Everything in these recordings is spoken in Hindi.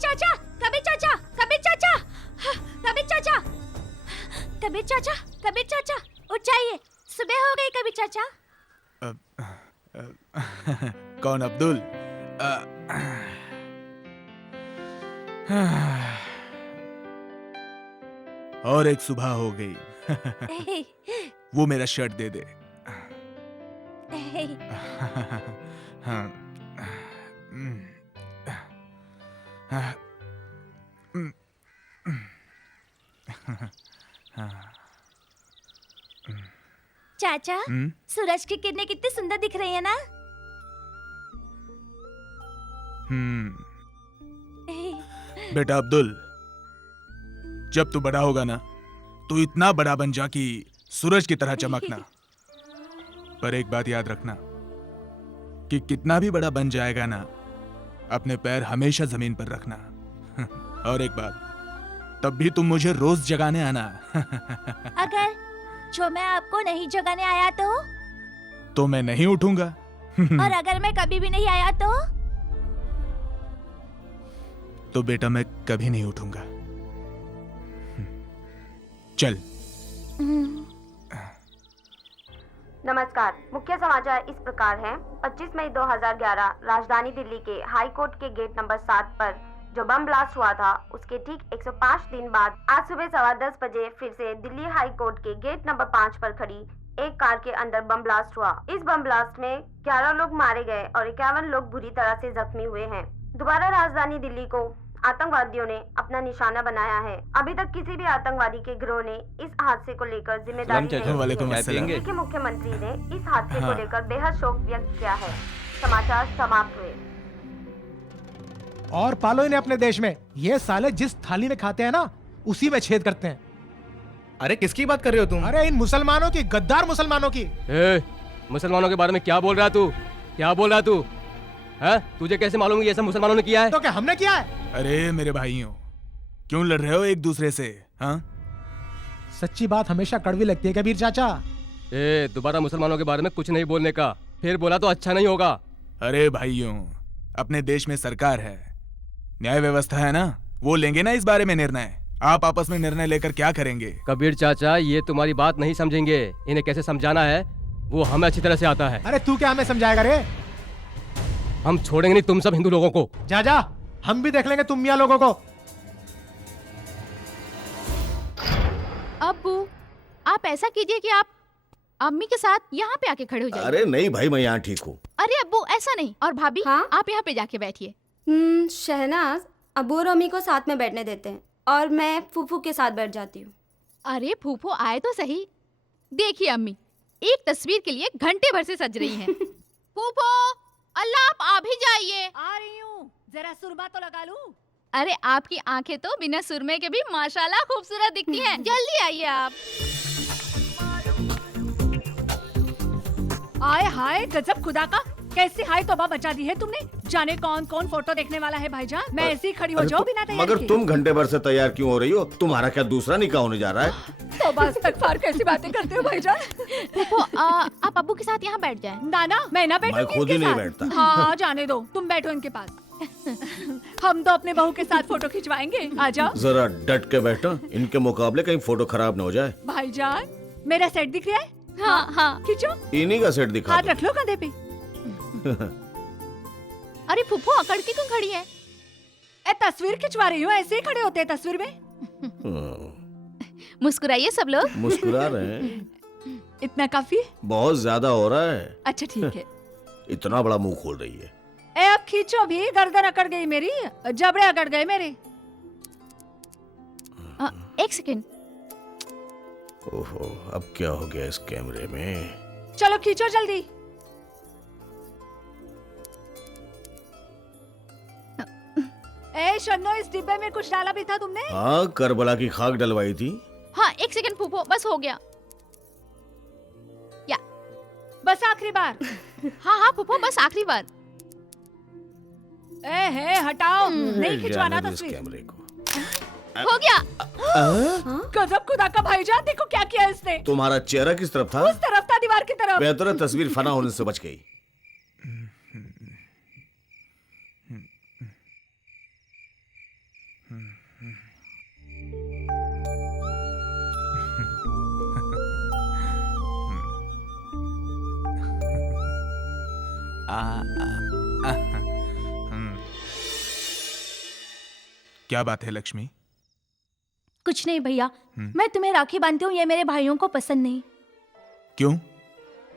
चाचा, कबीर चाचा, कबीर चाचा, कबीर चाचा, कबीर चाचा, कबीर चाचा, उठ जाइए, सुबह हो गई कबीर चाचा। कौन अब्दुल? और एक सुबह हो गई। वो मेरा शर्ट दे दे। चाचा, सूरज की किरणें कितनी सुंदर दिख रही है ना? बेटा अब्दुल, जब तू बड़ा होगा ना, तू इतना बड़ा बन जा कि सूरज की तरह चमकना। पर एक बात याद रखना कि कितना भी बड़ा बन जाएगा ना, अपने पैर हमेशा जमीन पर रखना। और एक बात, तब भी तुम मुझे रोज जगाने आना। अगर जो मैं आपको नहीं जगाने आया तो मैं नहीं उठूंगा। और अगर मैं कभी भी नहीं आया तो बेटा मैं कभी नहीं उठूंगा। चल। नमस्कार, मुख्य समाचार इस प्रकार हैं। 25 मई 2011 राजधानी दिल्ली के हाई कोर्ट के गेट नंबर 7 पर जो बम ब्लास्ट हुआ था, उसके ठीक 105 दिन बाद आज सुबह 10:15 बजे फिर से दिल्ली हाई कोर्ट के गेट नंबर 5 पर खड़ी एक कार के अंदर बम ब्लास्ट हुआ। इस बम ब्लास्ट में 11 लोग मारे गए और 51 लोग बुरी तरह से जख्मी हुए हैं। दोबारा राजधानी दिल्ली को आतंकवादियों ने अपना निशाना बनाया है। अभी तक किसी भी आतंकवादी के गिरोह ने इस हादसे को लेकर जिम्मेदारी दिल्ली के मुख्यमंत्री ने इस हादसे को लेकर बेहद शोक व्यक्त किया है। समाचार समाप्त हुए। और पालो इन्हें अपने देश में। ये साले जिस थाली में खाते हैं ना, उसी में छेद करते हैं। अरे किसकी बात कर रहे हो तुम? अरे इन मुसलमानों की, गद्दार मुसलमानों की। मुसलमानों के बारे में क्या बोल रहा तू? क्या बोल रहा तू? है? तुझे कैसे मालूम ये सब मुसलमानों ने किया है? तो क्या हमने किया है? अरे मेरे भाइयों, क्यों लड़ रहे हो एक दूसरे से? हाँ? सच्ची बात हमेशा कड़वी लगती है कबीर चाचा। दोबारा मुसलमानों के बारे में कुछ नहीं बोलने का। फिर बोला तो अच्छा नहीं होगा। अरे भाइयों, अपने देश में सरकार है, न्याय व्यवस्था है ना, वो लेंगे ना इस बारे में निर्णय। आप आपस में निर्णय लेकर क्या करेंगे? कबीर चाचा, ये तुम्हारी बात नहीं समझेंगे। इन्हें कैसे समझाना है वो हमें अच्छी तरह से आता है। अरे तू क्या हमें समझाएगा रे? हम छोड़ेंगे नहीं तुम सब हिंदू लोगों को। जा जा, हम भी देख लेंगे तुम मियां लोगों को। अब्बू, आप ऐसा कीजिए कि आप अम्मी के साथ यहाँ पे आके खड़े हो जाइए। अरे नहीं भाई, मैं यहाँ ठीक हूँ। अरे अब्बू ऐसा नहीं। और भाभी, हाँ? आप यहाँ पे जाके बैठिए। शहनाज, अबू और अम्मी को साथ में बैठने देते हैं और मैं फूफू के साथ बैठ जाती हूँ। अरे फूफू आए तो सही। देखिए अम्मी, एक तस्वीर के लिए घंटे भर से सज रही हैं। फूफू, अल्लाह आप आ भी जाइए। आ रही हूँ, जरा सुरमा तो लगा लूं। अरे आपकी आंखें तो बिना सुरमे के भी माशाल्लाह खूबसूरत दिखती हैं। जल्दी आइए आप। आए हाय, गजब खुदा का, कैसी हाय तौबा मचा दी है तुमने। जाने कौन कौन फोटो देखने वाला है भाईजान। मैं ऐसी खड़ी हो जाऊं बिना तैयारी मगर तुम घंटे भर से तैयार क्यों हो रही हो? तुम्हारा क्या दूसरा निकाह होने जा रहा है? तौबा इस्तगफार, कैसी बातें करते हो भाईजान। फूफू, आप अब्बू के साथ यहाँ बैठ जाएं। नाना, मैं ना बैठूंगी मैं खुद ही नहीं बैठता। हाँ जाने दो, तुम बैठो इनके पास। हम तो अपने बहू के साथ फोटो खिंचवाएंगे। आ जाओ। जरा डट के बैठो, इनके मुकाबले कहीं फोटो खराब न हो जाए। भाईजान, मेरा सेट दिख रहा है? हाँ हाँ, खींचो। इन्हीं का सेट दिखा हाथ रख लो कंधे पे। अरे फूफू, अकड़ के क्यों खड़ी है? तस्वीर खिंचवा रही हूँ, ऐसे ही खड़े होते हैं तस्वीर में। मुस्कुराइए सब लोग। मुस्कुरा रहे हैं। इतना काफी? बहुत ज्यादा हो रहा है। अच्छा ठीक है। इतना बड़ा मुंह खोल रही है। अब खींचो भी, गर्दन अकड़ गई मेरी, जबड़े अकड़ गए मेरे। एक सेकंड। ओहो, अब क्या हो गया इस कैमरे में? चलो खींचो जल्दी। शन्नो, इस डिब्बे में कुछ डाला भी था तुमने? हाँ, करबला की खाक डलवाई थी। हाँ, एक सेकंड फूफू, बस हो गया। या बस आखिरी बार। हाँ हाँ फूफू, बस आखिरी बार। हटाओ, नहीं खिंचवाना तस्वीर। कैमरे को हो गया। गजब खुदा का भाईजान, देखो क्या किया इसने। तुम्हारा चेहरा किस तरफ था? उस तरफ था, दीवार की तरफ। बेहतर है तस्वीर फना होने से बच गई। क्या बात है लक्ष्मी? कुछ नहीं भैया, मैं तुम्हें राखी बांधती हूँ, ये मेरे भाइयों को पसंद नहीं। क्यों?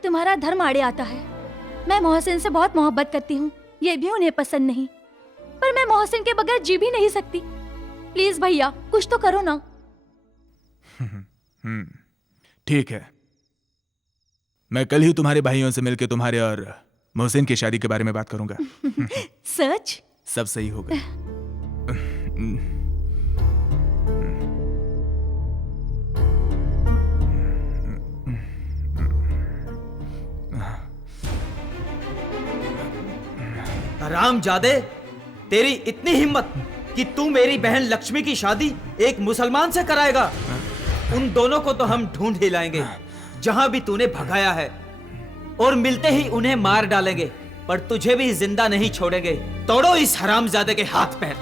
तुम्हारा धर्म आड़े आता है। मैं मोहसिन से बहुत मोहब्बत करती हूँ, ये भी उन्हें पसंद नहीं। पर मैं मोहसिन के बगैर जी भी नहीं सकती। प्लीज भैया, कुछ तो करो ना। ठीक है, मैं कल ही तुम्हारे भाइयों से मिलकर तुम्हारे और मोहसिन की शादी के बारे में बात करूंगा। सच? सब सही होगा। हरामजादे, तेरी इतनी हिम्मत कि तू मेरी बहन लक्ष्मी की शादी एक मुसलमान से कराएगा? उन दोनों को तो हम ढूंढ ही लाएंगे जहां भी तूने भगाया है, और मिलते ही उन्हें मार डालेंगे, पर तुझे भी जिंदा नहीं छोड़ेंगे। तोड़ो इस हरामजादे के हाथ पैर।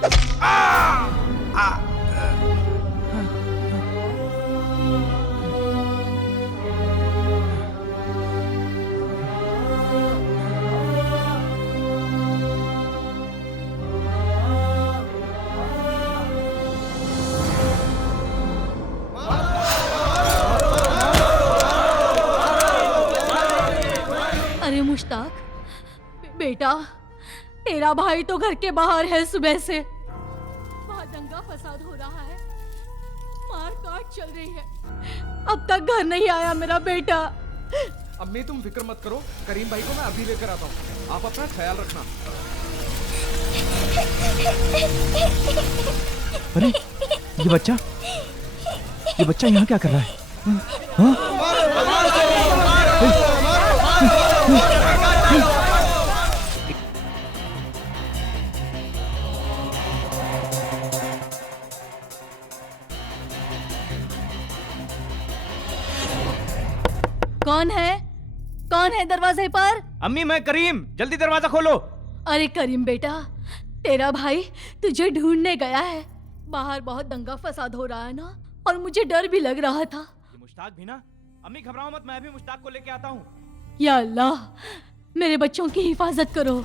अरे मुश्ताक बेटा, तेरा भाई तो घर के बाहर है सुबह से। वहाँ दंगा फसाद हो रहा है, मार काट चल रही है, अब तक घर नहीं आया मेरा बेटा। अम्मी तुम फिक्र मत करो, करीम भाई को मैं अभी लेकर आता हूँ, आप अपना ख्याल रखना। अरे ये बच्चा यहाँ क्या कर रहा है? कौन है? कौन है दरवाजे पर? अम्मी मैं करीम, जल्दी दरवाजा खोलो। अरे करीम बेटा, तेरा भाई तुझे ढूंढने गया है। बाहर बहुत दंगा फसाद हो रहा है ना, और मुझे डर भी लग रहा था। ये मुश्ताक भी ना? अम्मी घबराओ मत, मैं भी मुश्ताक को लेके आता हूँ। या अल्लाह, मेरे बच्चों की हिफाजत करो।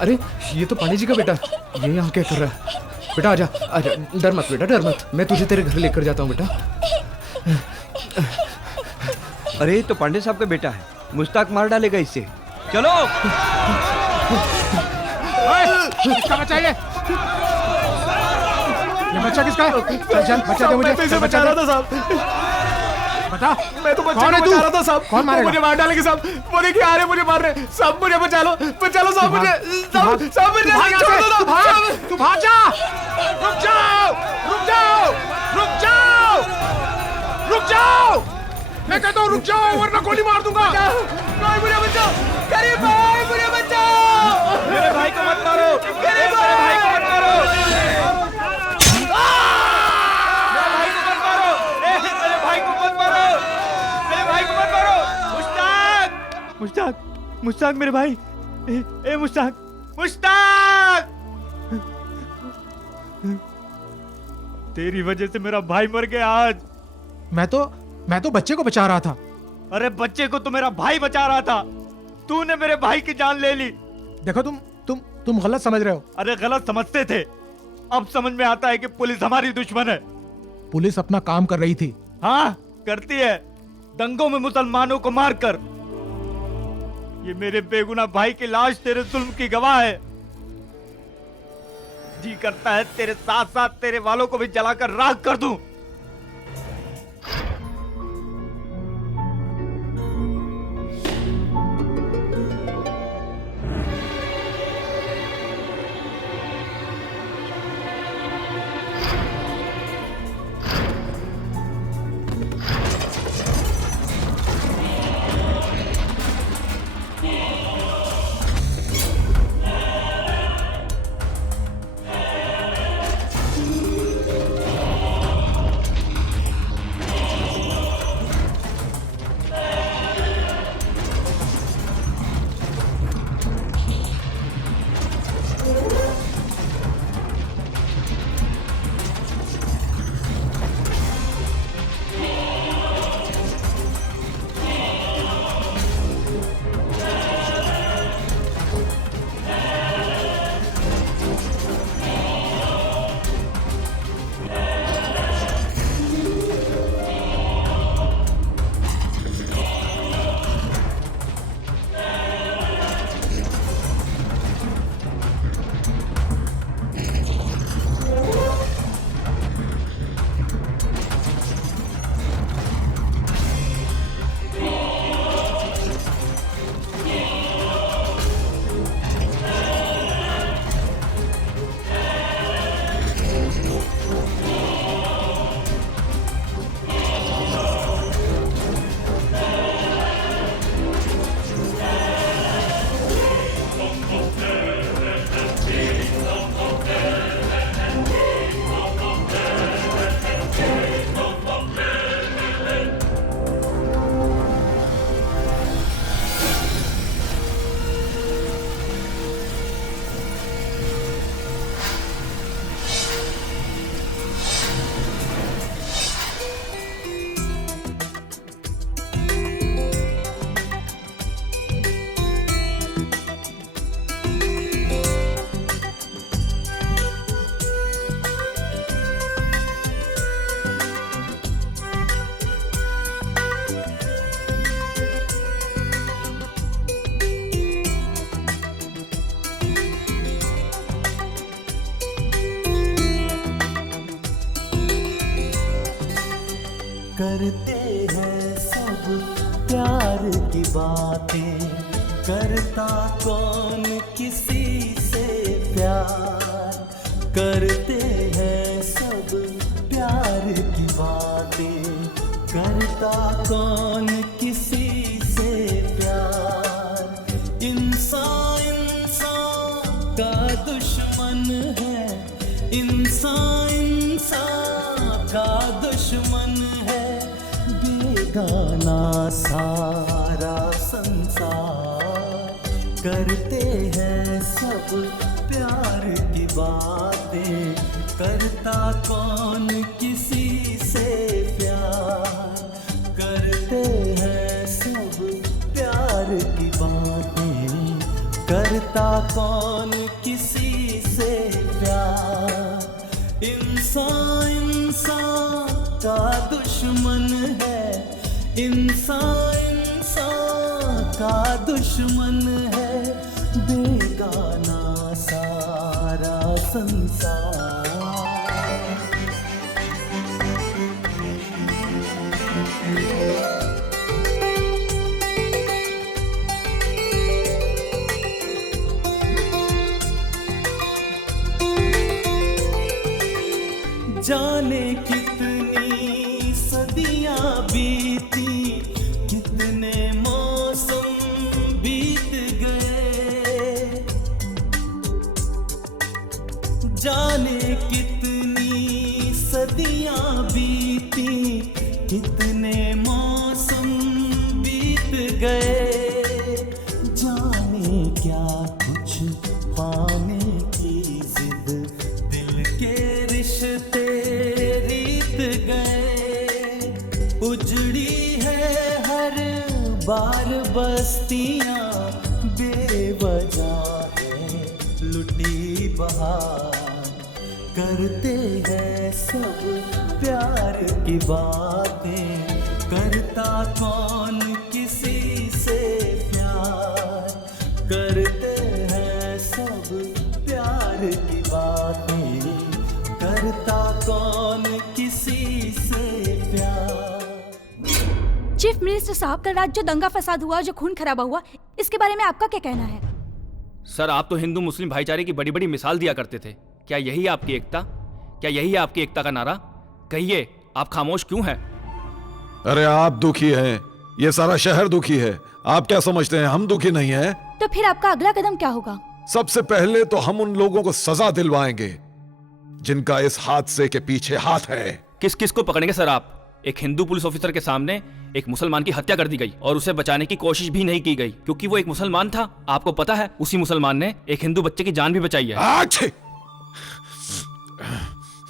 अरे ये तो पांडे जी का बेटा, ये यहाँ क्या कर रहा है? बेटा आजा आजा, डर मत बेटा, डर मत, मैं तुझे तेरे घर लेकर जाता हूँ बेटा। अरे ये तो पांडे साहब का बेटा है, मुश्ताक मार डालेगा इससे। चलो। किसका बच्चा ये बच्चा किसका है? चल बच्चा दे मुझे। मैं तो इसे बचा रहा था साहब। बता, मैं तो बच्चे कौन है को तू? बचा रहा था साहब। कौन मारेगा? मुझे मार डालेंगे साहब, वो देखिए आ रहे मुझे मार रहे साहब, मुझे बचा लो साहब, मुझे साहब मुझे छोड़ दो साहब। तू भाग जा। रुक जाओ, रुक जाओ, रुक जाओ, रुक जाओ, मैं कहता हूँ रुक जाओ वरना गोली मार दूंगा। मुझे बचाओ करीम भाई, मुझे बचाओ। मेरे भाई को मत मारो, मेरे भाई को मत मारो, मुश्ताक, मुश्ताक मेरे भाई, ए मुश्ताक, मुश्ताक, तेरी वजह से मेरा भाई मर गया आज। मैं तो बच्चे को बचा रहा था। अरे बच्चे को तो मेरा भाई बचा रहा था, तूने मेरे भाई की जान ले ली। देखो तुम गलत समझ रहे हो। अरे गलत समझते थे, अब समझ में आता है कि पुलिस हमारी दुश्मन है। पुलिस अपना काम कर रही थी। हाँ करती है, दंगों में मुसलमानों को मारकर। ये मेरे बेगुनाह भाई की लाश तेरे जुल्म की गवाह है। जी करता है तेरे साथ साथ तेरे वालों को भी जलाकर राख कर दूं। करते हैं सब प्यार की बातें, करता कौन किसी से प्यार, करते हैं सब प्यार की बातें, करता कौन किसी से प्यार। इंसान इंसान का दुश्मन है, इंसान इंसान का दुश्मन है, बेगाना सारा संसार। करते हैं सब प्यार की बातें, करता कौन किसी से प्यार, करते हैं सब प्यार की बातें, करता कौन किसी से प्यार। इंसान इंसान का दुश्मन है, इंसान इंसान का दुश्मन है, बेगाना सारा संसार। जाने कितनी सदियां बीती, कितने मौसम बीत गए, जाने कितनी सदियां बीती, कितने मौसम बीत गए, जाने क्या कुछ पाने की जिद, दिल के रिश्ते रीत गए, उजड़ी है हर बार बस्तियां, बेवजह है लुटी बहार। करते हैं सब प्यार की बातें, करता कौन किसी से प्यार, करते हैं सब प्यार की बातें, करता कौन किसी से प्यार। चीफ मिनिस्टर साहब, कल रात जो दंगा फसाद हुआ, जो खून खराबा हुआ, इसके बारे में आपका क्या कहना है? सर, आप तो हिंदू मुस्लिम भाईचारे की बड़ी बड़ी मिसाल दिया करते थे। क्या यही आपकी एकता? क्या यही आपकी एकता का नारा? कहिए, आप खामोश क्यों हैं? अरे आप दुखी हैं, ये सारा शहर दुखी है। आप क्या समझते हैं हम दुखी नहीं हैं? तो फिर आपका अगला कदम क्या होगा? सबसे पहले तो हम उन लोगों को सजा दिलवाएंगे जिनका इस हादसे के पीछे हाथ है। किस किस को पकड़ेंगे सर आप? एक हिंदू पुलिस ऑफिसर के सामने एक मुसलमान की हत्या कर दी गई और उसे बचाने की कोशिश भी नहीं की गई क्योंकि वो एक मुसलमान था। आपको पता है, उसी मुसलमान ने एक हिंदू बच्चे की जान भी बचाई है।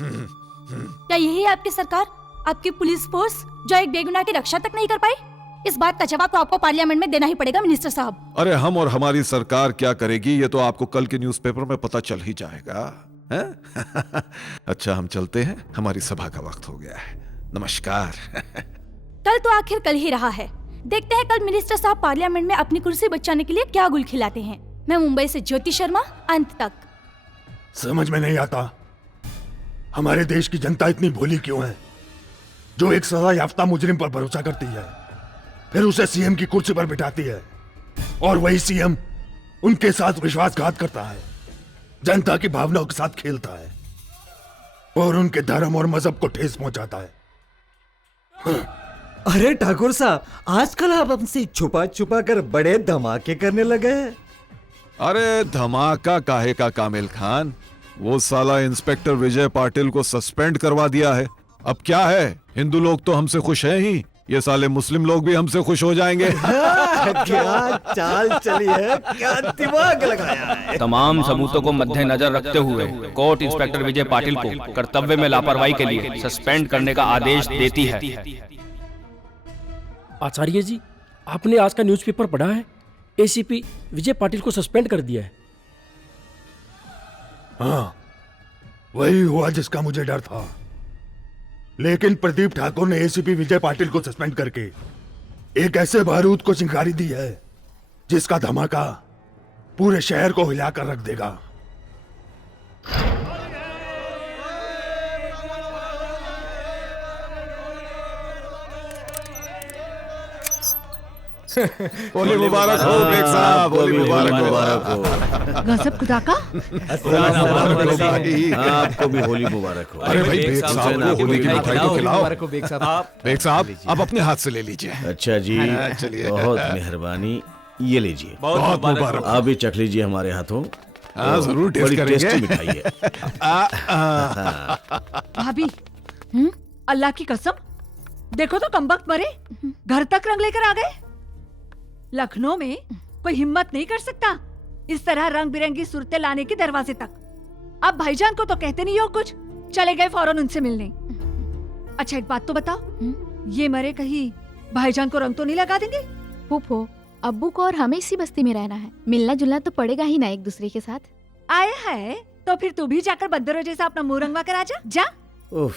क्या यही है आपकी सरकार, आपकी पुलिस फोर्स, जो एक बेगुनाह की रक्षा तक नहीं कर पाई? इस बात का जवाब तो आपको पार्लियामेंट में देना ही पड़ेगा मिनिस्टर साहब। अरे हम और हमारी सरकार क्या करेगी ये तो आपको कल के न्यूज़पेपर में पता चल ही जाएगा, हैं? अच्छा, हम चलते हैं, हमारी सभा का वक्त हो गया है। नमस्कार। कल तो आखिर कल ही रहा है, देखते हैं कल मिनिस्टर साहब पार्लियामेंट में अपनी कुर्सी बचाने के लिए क्या गुल खिलाते हैं। मैं मुंबई से ज्योति शर्मा, अंत तक। समझ में नहीं आता हमारे देश की जनता इतनी भोली क्यों है, जो एक सजा याफ्ता मुजरिम पर भरोसा करती है, फिर उसे सीएम की कुर्सी पर बिठाती है और वही सीएम उनके साथ विश्वासघात करता है, जनता की भावनाओं के साथ खेलता है और उनके धर्म और मजहब को ठेस पहुंचाता है। अरे ठाकुर साहब, आजकल आप हमसे छुपा छुपा कर बड़े धमाके करने लगे हैं। अरे धमाका काहे का कामिल खान, वो साला इंस्पेक्टर विजय पाटिल को सस्पेंड करवा दिया है। अब क्या है, हिंदू लोग तो हमसे खुश हैं ही, ये साले मुस्लिम लोग भी हमसे खुश हो जाएंगे। क्या चाल चली है, क्या दिमाग लगाया है। तमाम सबूतों को मद्देनजर रखते हुए कोर्ट इंस्पेक्टर विजय पाटिल को कर्तव्य में लापरवाही के लिए सस्पेंड करने का आदेश देती है। आचार्य जी, आपने आज का न्यूज़पेपर पढ़ा है? एसीपी विजय पाटिल को सस्पेंड कर दिया है। हाँ, वही हुआ जिसका मुझे डर था। लेकिन प्रदीप ठाकुर ने एसीपी विजय पाटिल को सस्पेंड करके एक ऐसे बारूद को चिंगारी दी है जिसका धमाका पूरे शहर को हिलाकर रख देगा। होली मुबारक हो बेग साहब, होली मुबारक हो। गजब खुदा का। आपको भी होली मुबारक हो। अरे भाई बेग साहब को होली की मिठाई तो खिलाओ। बेग साहब आप अपने हाथ से ले लीजिए। अच्छा जी, चलिए। बहुत मेहरबानी, ये लीजिए। बहुत मुबारक। आप भी चख लीजिए हमारे हाथों। हाँ जरूर टेस्ट बड़ी करेंगे। टेस्टी मिठाई है। भाभी अल्लाह की कसम, देखो तो कमबख्त मरे घर तक रंग लेकर आ गए। लखनऊ में कोई हिम्मत नहीं कर सकता इस तरह रंग बिरंगी सूरतें लाने की दरवाजे तक। अब भाईजान को तो कहते नहीं हो कुछ, चले गए फौरन उनसे मिलने। अच्छा एक बात तो बताओ, ये मरे कहीं भाईजान को रंग तो नहीं लगा देंगे? फूफो, अब्बू को और हमें इसी बस्ती में रहना है, मिलना जुलना तो पड़ेगा ही ना एक दूसरे के साथ। आए है तो फिर तू भी जाकर बंदरों जैसा अपना मुंह रंगवा कर आजा जा। उफ,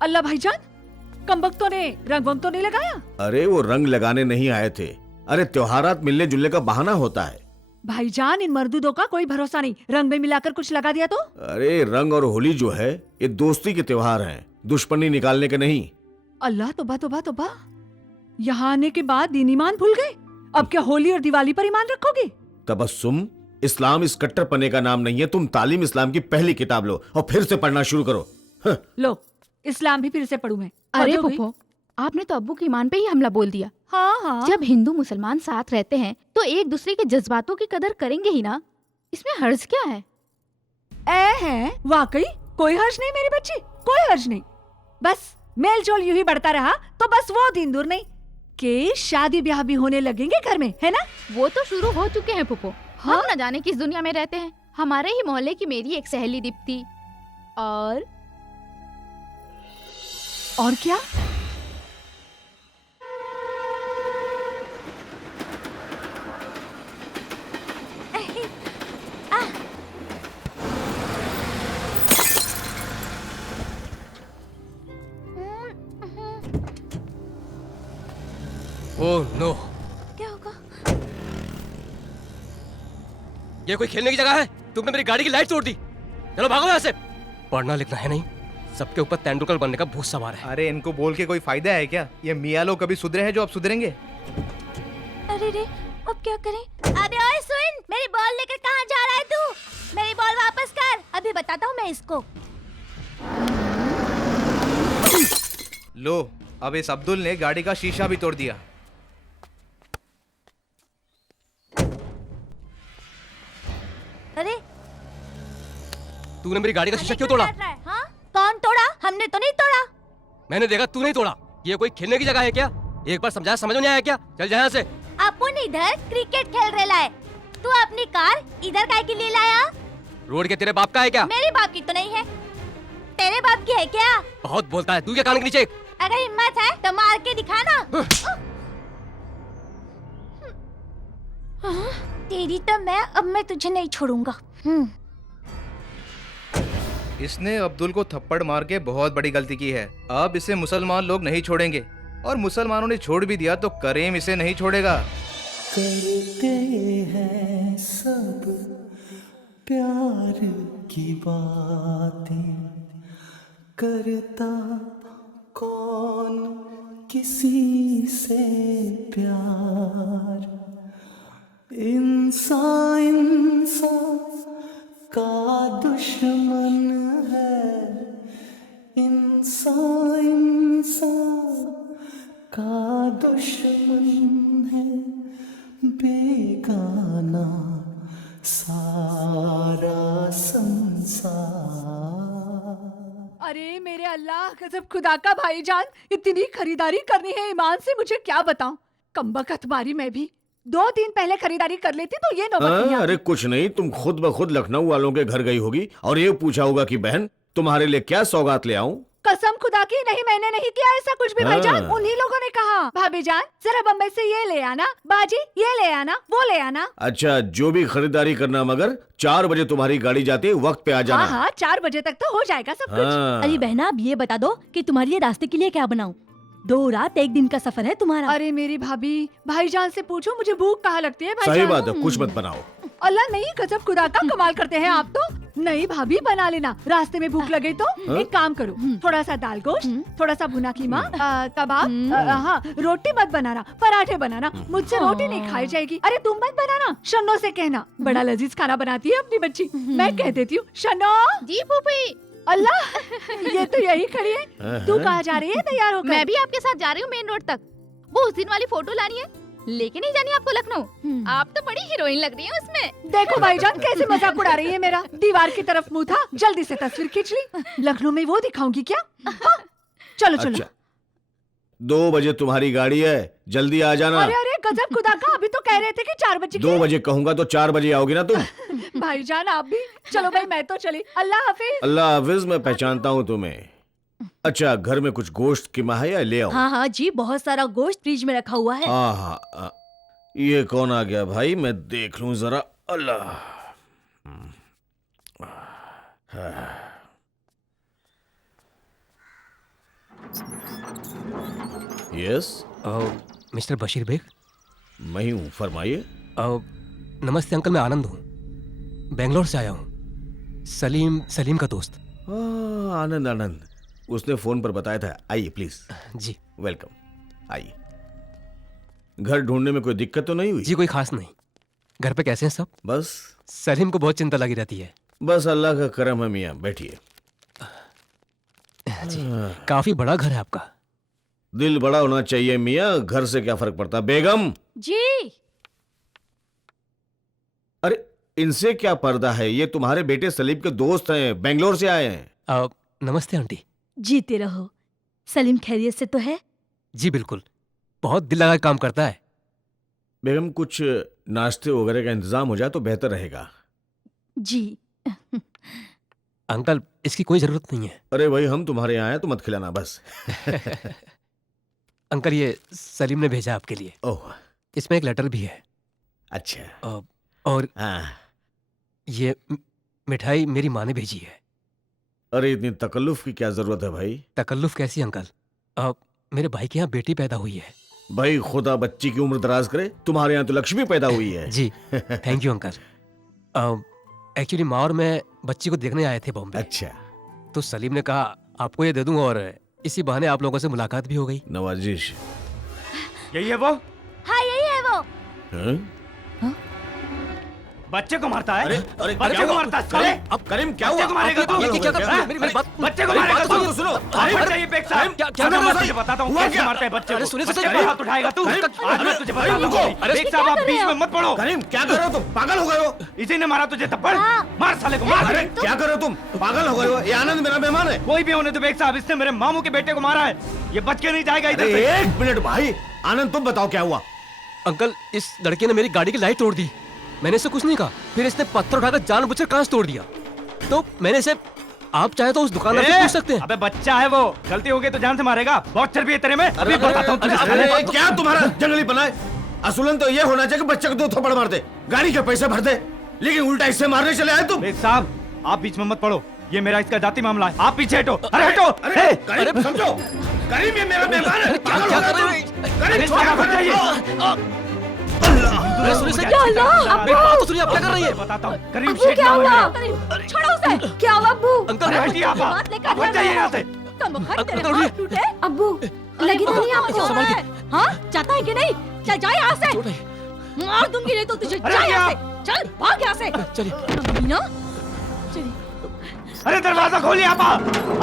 अल्लाह भाईजान, कमबख्तों ने रंग वंग तो नहीं लगाया? अरे वो रंग लगाने नहीं आए थे। अरे त्योहारात मिलने जुलने का बहाना होता है। भाईजान इन मर्दूदों का कोई भरोसा नहीं, रंग में मिलाकर कुछ लगा दिया तो? अरे रंग और होली जो है ये दोस्ती के त्योहार हैं, दुश्मनी निकालने के नहीं। अल्लाह तौबा तौबा तौबा, यहाँ आने के बाद दीन ईमान भूल गए। अब क्या होली और दिवाली पर ईमान रखोगे? तबस्सुम, इस्लाम इस कट्टरपने का नाम नहीं है। तुम तालीम इस्लाम की पहली किताब लो और फिर से पढ़ना शुरू करो। लो इस्लाम भी फिर से पढ़ूं मैं। अरे हद हो गई। फूफो, आपने तो अब्बू के ईमान पे ही हमला बोल दिया। हाँ हाँ, जब हिंदू मुसलमान साथ रहते हैं तो एक दूसरे के जज्बातों की कदर करेंगे ही ना, इसमें हर्ज क्या है? है वाकई कोई हर्ज नहीं मेरी बच्ची, कोई हर्ज नहीं। बस मेल जोल यूं ही बढ़ता रहा तो बस वो दिन दूर नहीं कि शादी ब्याह भी होने लगेंगे घर में, है ना? वो तो शुरू हो चुके हैं फूफो। हम न जाने किस दुनिया में रहते हैं। हमारे ही मोहल्ले की मेरी एक सहेली दीप्ति और क्या? ओह नो, क्या होगा? ये कोई खेलने की जगह है? तुमने मेरी गाड़ी की लाइट तोड़ दी। चलो भागो यहाँ से। पढ़ना लिखना है नहीं, सबके ऊपर तेंदुलकर बनने का भूत सवार है। अरे इनको बोल के कोई फायदा है क्या? ये मियाँ लोग कभी सुधरे हैं जो अब सुधरेंगे? अरे रे, अब क्या करें? अबे ओए सुन, मेरी बॉल लेकर कहाँ जा रहा है तू? मेरी बॉल वापस कर, अभी बताता हूँ मैं इसको। लो, अब इस अब्दुल ने गाड़ी का शीशा भी तोड़ दिया। अरे तूने मेरी गाड़ी का शीशा क्यों तोड़ा? हाँ? कौन तोड़ा? हमने तो नहीं तोड़ा। मैंने देखा, तू नहीं तोड़ा। ये कोई खेलने की जगह है क्या? एक बार समझाया समझ में नहीं आया क्या? चल जा यहाँ से। अपन इधर क्रिकेट खेल रहे लाए, तू अपनी कार इधर काहे के लिए लाया? रोड के तेरे बाप का है क्या? मेरे बाप की तो नहीं है, तेरे बाप की है क्या? बहुत बोलता है तू, क्या कान के नीचे? अगर हिम्मत है तो मार के दिखाना। तेरी तो मैं तुझे नहीं छोड़ूंगा। इसने अब्दुल को थप्पड़ मार के बहुत बड़ी गलती की है। अब इसे मुसलमान लोग नहीं छोड़ेंगे, और मुसलमानों ने छोड़ भी दिया तो करीम इसे नहीं छोड़ेगा। करते हैं सब प्यार की बातें, करता कौन किसी से प्यार। इंसान का दुश्मन है, इंसान का दुश्मन है, बेगाना सारा संसार। अरे मेरे अल्लाह, गजब खुदा का भाईजान, इतनी खरीदारी करनी है ईमान से, मुझे क्या बताऊं। कमबख्त मारी मैं भी 2 दिन पहले खरीदारी कर लेती तो ये नौबत नहीं आती। अरे कुछ नहीं, तुम खुद ब खुद लखनऊ वालों के घर गई होगी और ये पूछा होगा कि बहन तुम्हारे लिए क्या सौगात ले आऊं। कसम खुदा की, नहीं मैंने नहीं किया ऐसा कुछ भी भाईजान। हाँ। उन्हीं लोगों ने कहा, भाभी जान जरा बम्बई से ये ले आना, बाजी ये ले आना, वो ले आना। अच्छा, जो भी खरीदारी करना, मगर 4 बजे तुम्हारी गाड़ी जाती है, वक्त पे आ जाना। हाँ 4 बजे तक तो हो जाएगा सब कुछ। हाँ। अरे बहना, अब ये बता दो कि तुम्हारे लिए रास्ते के लिए क्या बनाऊं? 2 रात 1 दिन का सफर है तुम्हारा। अरे मेरी भाभी, भाईजान से पूछो मुझे भूख कहाँ लगती है भाईजान। सही बात है, कुछ मत बनाओ। अल्लाह नहीं, गजब खुदा का कमाल करते हैं आप तो। नहीं भाभी बना लेना, रास्ते में भूख लगे तो। हाँ? एक काम करो, थोड़ा सा दाल गोश्त, थोड़ा सा भुना कीमा, कबाब, हाँ रोटी मत बनाना, पराठे बनाना, मुझसे रोटी नहीं खाई जाएगी। अरे तुम मत बनाना, शन्नो से कहना, बड़ा लजीज खाना बनाती है अपनी बच्ची। मैं कह देती हूँ, शन्नो। जी फूफी। अल्लाह, ये तो यही खड़ी है। तू कहाँ जा रही है तैयार होकर? मैं भी आपके साथ जा रही हूँ मेन रोड तक। वो उस दिन वाली फोटो लानी है, लेके नहीं जानी आपको लखनऊ। आप तो बड़ी हीरोइन लग रही हैं उसमें। देखो भाईजान कैसे मजाक उड़ा रही है मेरा। दीवार की तरफ मुंह था, जल्दी से तस्वीर खींच ली। लखनऊ में वो दिखाऊंगी क्या? हाँ? चलो चलो। अच्छा, 2 बजे तुम्हारी गाड़ी है, जल्दी आ जाना। अरे अरे गजब खुदा का, अभी तो कह रहे थे कि 4 बजे 2 बजे कहूंगा तो 4 बजे आओगी ना तुम। भाईजान आप भी चलो। भाई मैं तो चली, अल्लाह हाफिज। अल्लाह हाफिज, मैं पहचानता हूँ तुम्हें। अच्छा, घर में कुछ गोश्त कीमा है या ले आओ? हाँ हाँ जी, बहुत सारा गोश्त फ्रिज में रखा हुआ है। हाँ, ये कौन आ गया भाई, मैं देख लूं जरा। अल्लाह। Yes, mister Bashir Baig. मैं ही हूँ, फरमाइए। नमस्ते अंकल, मैं आनंद हूँ, बेंगलोर से आया हूँ। सलीम का दोस्त। आनंद आनंद, उसने फोन पर बताया था। आइए प्लीज। जी वेलकम, आइए। घर ढूंढने में कोई दिक्कत तो नहीं हुई? जी कोई खास नहीं। घर पे कैसे हैं सब? बस सलीम को बहुत चिंता लगी रहती है। बस अल्लाह का करम है मियाँ, बैठिए। जी, काफी बड़ा घर है आपका। दिल बड़ा होना चाहिए मियाँ, घर से क्या फर्क पड़ता। बेगम जी। अरे इनसे क्या पर्दा है, ये तुम्हारे बेटे सलीम के दोस्त हैं, बेंगलोर से आए हैं। नमस्ते आंटी। जीते रहो। सलीम खैरियत से तो है? जी बिल्कुल, बहुत दिल लगा काम करता है। बेगम कुछ नाश्ते वगैरह का इंतजाम हो जाए तो बेहतर रहेगा। जी। अंकल इसकी कोई जरूरत नहीं है। अरे भाई हम तुम्हारे यहाँ आए तो मत खिलाना बस। अंकल ये सलीम ने भेजा आपके लिए। ओह, इसमें एक लेटर भी है। अच्छा। और ये मिठाई मेरी माँ ने भेजी है। अरे इतनी तकल्लुफ की क्या जरूरत है भाई? तकल्लुफ कैसी अंकल? मेरे भाई के यहाँ बेटी पैदा हुई है। भाई खुदा बच्ची की उम्र दराज करे, तुम्हारे यहाँ तो लक्ष्मी पैदा हुई है। जी थैंक यू अंकल। एक्चुअली माँ और मैं बच्ची को देखने आए थे बॉम्बे। अच्छा। तो सलीम ने कहा आपको ये दे दूं और इसी बहाने आप लोगों से मुलाकात भी हो गई। नवाजिश। यही है वो? हाँ यही है वो। बच्चे को मारता है? अरे बच्चे को मारता है साले? अब करीम क्या हुआ? बच्चे को मारेगा तू? ये क्या कर रहा है? मेरी बात, बच्चे को मारेगा तू? सुनो। अरे चाहिए बेग साहब, क्या मैं तुझे बताता हूँ कैसे मारता है बच्चे को। सुनिए, बच्चे पे हाथ उठाएगा तू? आज मैं तुझे बताता हूँ। बेग साहब आप बीच में मत पड़ो। करीम क्या कर रहे हो तुम? पागल हो गए हो? इसी ने मारा तुझे थप्पड़। मार साले को, मार। अरे क्या कर रहे हो तुम? पागल हो गए हो? ये आनंद मेरा मेहमान है। कोई भी होने तो बेग साहब, इसने मेरे मामू के बेटे को मारा है। ये बच के नहीं जाएगा इधर से। एक मिनट भाई, आनंद तुम बताओ क्या हुआ? अंकल इस लड़के ने मेरी गाड़ी की लाइट तोड़ दी। मैंने इसे कुछ नहीं कहा, फिर इसने पत्थर उठाकर जानबूझकर कांच तोड़ दिया। तो मैंने इसे, आप चाहे तो उस दुकानदार से पूछ सकते हैं। अबे बच्चा है वो, गलती हो गई तो जान से मारेगा। बहुत चर्बी है तेरे में। अभी बताता हूँ तुझे। अरे क्या तुम्हारा जंगली पना है? असुलन तो ये होना चाहिए कि बच्चे को 2 थप्पड़ मार दे, गाड़ी के पैसे भर दे, लेकिन उल्टा इससे मारने चले आए तुम। बेग साहब आप बीच में मत पड़ो, ये मेरा इसका जाति मामला है। आप पीछे हटो। अरे हटो। करीम समझो, करीम ये मेरा मेहमान है। पागल हो गए तुम? करीम छोड़ो मुझे। बताता हूँ। करीम शेख क्या नाम है हुआ? मेरा। छोड़ो उसे। क्या हुआ अब्बू? अंकल हटिए आप। बात लेकर आप हट जाइए यहाँ से। अब्बू लगी तो नहीं आपको? हाँ जाता है कि नहीं? चल जा यहाँ से। मार दूंगी नहीं तो तुझे। जा यहाँ से, चल भाग यहाँ से। चलिए मीना, अरे दरवाजा खोलिए आपा,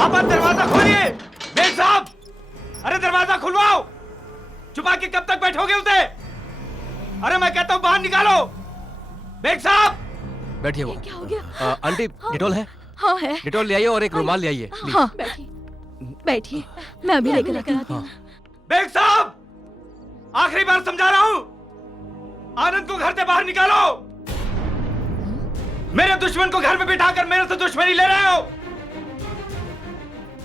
आपा दरवाजा खोलिए। बेग साहब अरे दरवाजा खुलवाओ। छुपा के कब तक बैठोगे उसे? अरे मैं कहता हूँ बाहर निकालो। बेग साहब बैठिए। वो क्या हो गया? आंटी डिटॉल है? हाँ है। डिटॉल ले आइए और एक रुमाल ले आइए। हाँ बैठिए, मैं अभी लेकर आती हूँ। बेग साहब आखिरी बार समझा रहा हूँ, आनंद को घर से बाहर निकालो। मेरे दुश्मन को घर में बिठाकर मेरे से दुश्मनी ले रहे हो।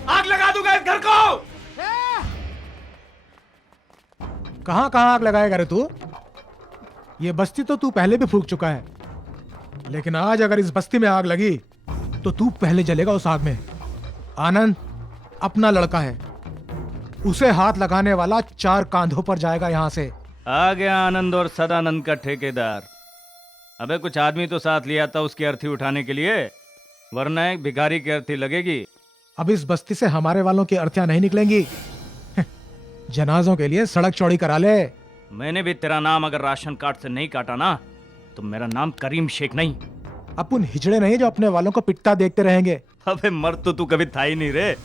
आग लगा दूंगा इस घर को। कहां आग लगाएगा रे तू? ये बस्ती तो तू पहले भी फूंक चुका है, लेकिन आज अगर इस बस्ती में आग लगी तो तू पहले जलेगा उस आग में। आनंद अपना लड़का है, उसे हाथ लगाने वाला 4 कांधों पर जाएगा यहां से। आ गया आनंद और सदानंद का ठेकेदार। अबे कुछ आदमी तो साथ लिया था उसकी अर्थी उठाने के लिए। वरना एक भिखारी की अर्थी लगेगी। अब इस बस्ती से हमारे वालों की अर्थियां नहीं निकलेंगी। जनाजों के लिए सड़क चौड़ी करा ले। मैंने भी तेरा नाम अगर राशन कार्ड से नहीं काटा ना तो मेरा नाम करीम शेख नहीं। अपन हिजड़े नहीं जो अपने वालों को पिटता देखते रहेंगे। अबे मर्द तो तू कभी था ही नहीं रे।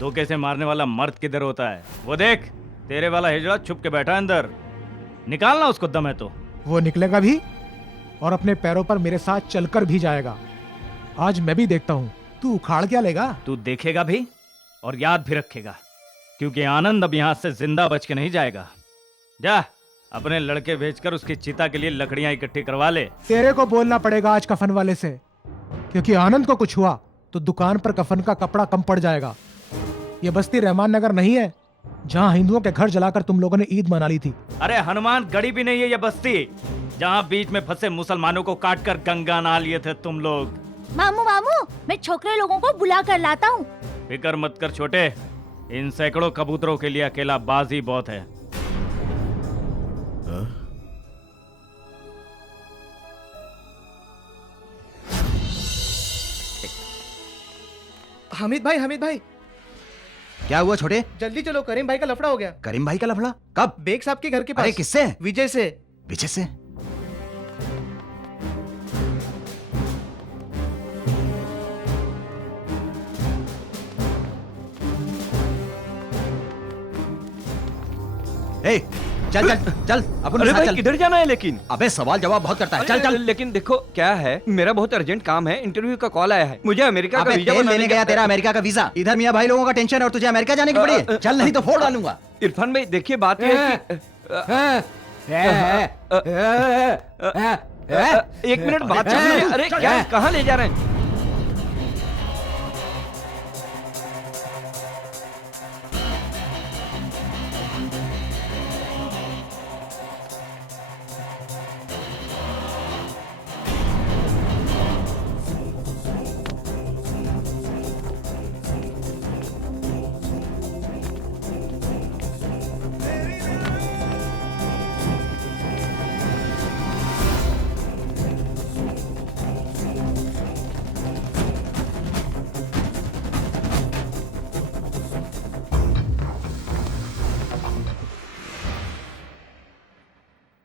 धोखे से मारने वाला मर्द किधर होता है? वो देख, तेरे वाला हिजड़ा छुप के बैठा है अंदर। निकालना उसको दम है तो। वो निकलेगा भी और अपने पैरों पर मेरे साथ चलकर भी जाएगा। आज मैं भी देखता हूँ तू उखाड़ क्या लेगा। तू देखेगा भी और याद भी रखेगा, क्योंकि आनंद अब यहाँ से जिंदा बच के नहीं जाएगा। जा अपने लड़के भेजकर उसकी चिता के लिए लकड़ियां इकट्ठी करवा ले। तेरे को बोलना पड़ेगा आज कफन वाले से, क्योंकि आनंद को कुछ हुआ तो दुकान पर कफन का कपड़ा कम पड़ जाएगा। ये बस्ती रहमान नगर नहीं है जहाँ हिंदुओं के घर जलाकर तुम लोगों ने ईद मना ली थी। अरे हनुमान गढ़ी भी नहीं है ये बस्ती जहाँ बीच में फंसे मुसलमानों को काटकर गंगा नहा लिए थे तुम लोग। मामू मामू, मैं छोकरे लोगों को बुला कर लाता हूँ। फिक्र मत कर छोटे, इन सैकड़ों कबूतरों के लिए अकेला बाजी बहुत है। हामिद भाई क्या हुआ छोटे? जल्दी चलो, करीम भाई का लफड़ा हो गया। करीम भाई का लफड़ा कब? बेग साहब के घर के पास। अरे किससे? विजय से। विजय से? ए, चल चल चल अपन अरे साथ भाई चल। किधर जाना है लेकिन? अबे सवाल जवाब बहुत करता है। चल चल। लेकिन देखो क्या है, मेरा बहुत अर्जेंट काम है, इंटरव्यू का कॉल आया है, मुझे अमेरिका का अबे वीजा तेल बनाने लेने का- गया तेरा अमेरिका का वीजा। इधर मियां भाई लोगों का टेंशन है और तुझे अमेरिका जाने की पड़ी। चल नहीं तो फोड़ डालूंगा। इरफान भाई देखिए बात ये है कि एक मिनट बात सुनिए। अरे क्या कहाँ ले जा रहे हैं?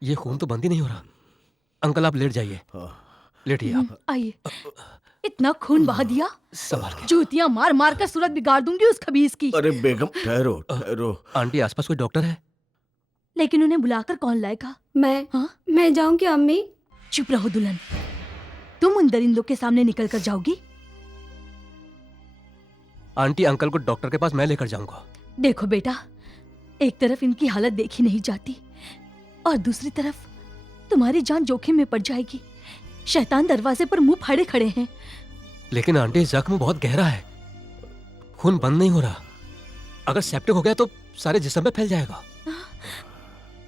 ये खून तो बंद ही नहीं हो रहा। अंकल आप लेट जाइए, लेटिए आप। आइए, इतना खून बहा दिया। संभाल के। जूतियां मार मार कर सूरत बिगाड़ दूंगी उस खबीस की। अरे बेगम ठहरो ठहरो। आंटी आसपास कोई डॉक्टर है? लेकिन उन्हें बुलाकर कौन लाएगा? मैं जाऊंगी अम्मी। चुप रहो दुल्हन, तुम उन दरिंदों के सामने निकल कर जाओगी? आंटी अंकल को डॉक्टर के पास मैं लेकर जाऊंगा। देखो बेटा, एक तरफ इनकी हालत देखी नहीं जाती और दूसरी तरफ तुम्हारी जान जोखिम में पड़ जाएगी। शैतान दरवाजे पर मुंह फाड़े खड़े हैं। लेकिन आंटी जख्म बहुत गहरा है, खून बंद नहीं हो रहा। अगर सेप्टिक हो गया तो सारे जिस्म में फैल जाएगा।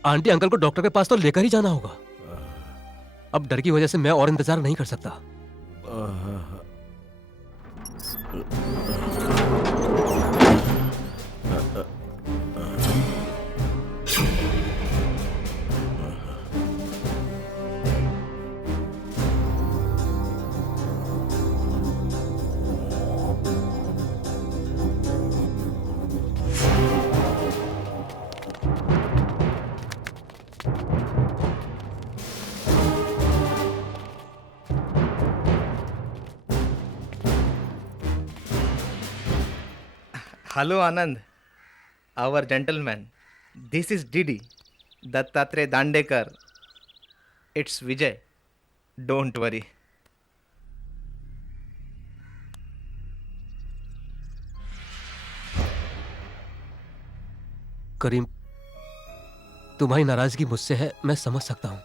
आंटी अंकल को डॉक्टर के पास तो लेकर ही जाना होगा। अब डर की वजह से मैं और इंतजार नहीं कर सकता। Hello Anand, our gentleman. This is Didi, Dattatreya Dandekar. It's Vijay. Don't worry. करीम, तुम्हारी नाराजगी मुझसे है, मैं समझ सकता हूं।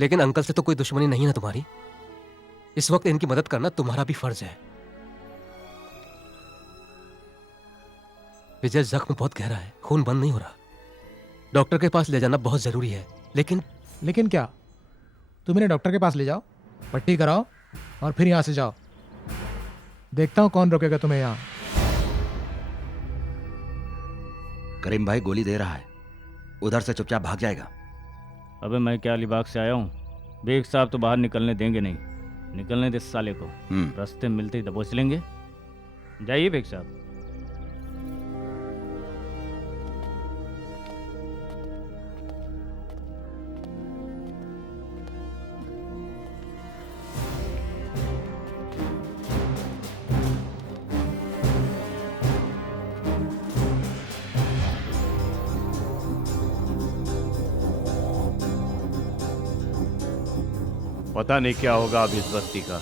लेकिन अंकल से तो कोई दुश्मनी नहीं है तुम्हारी। इस वक्त इनकी मदद करना तुम्हारा भी फर्ज है। विजय, जख्म बहुत गहरा है, खून बंद नहीं हो रहा। डॉक्टर के पास ले जाना बहुत जरूरी है। लेकिन क्या? तुम इन्हें डॉक्टर के पास ले जाओ, पट्टी कराओ और फिर यहां से जाओ। देखता हूं कौन रोकेगा तुम्हें यहां। करीम भाई गोली दे रहा है, उधर से चुपचाप भाग जाएगा। अबे मैं क्या अलीबाग से आया हूँ, बेग साहब तो बाहर निकलने देंगे नहीं। निकलने दे साले को। रास्ते में मिलते ही दबोच लेंगे। जाइए बेग साहब। पता नहीं क्या होगा अब इस बस्ती का।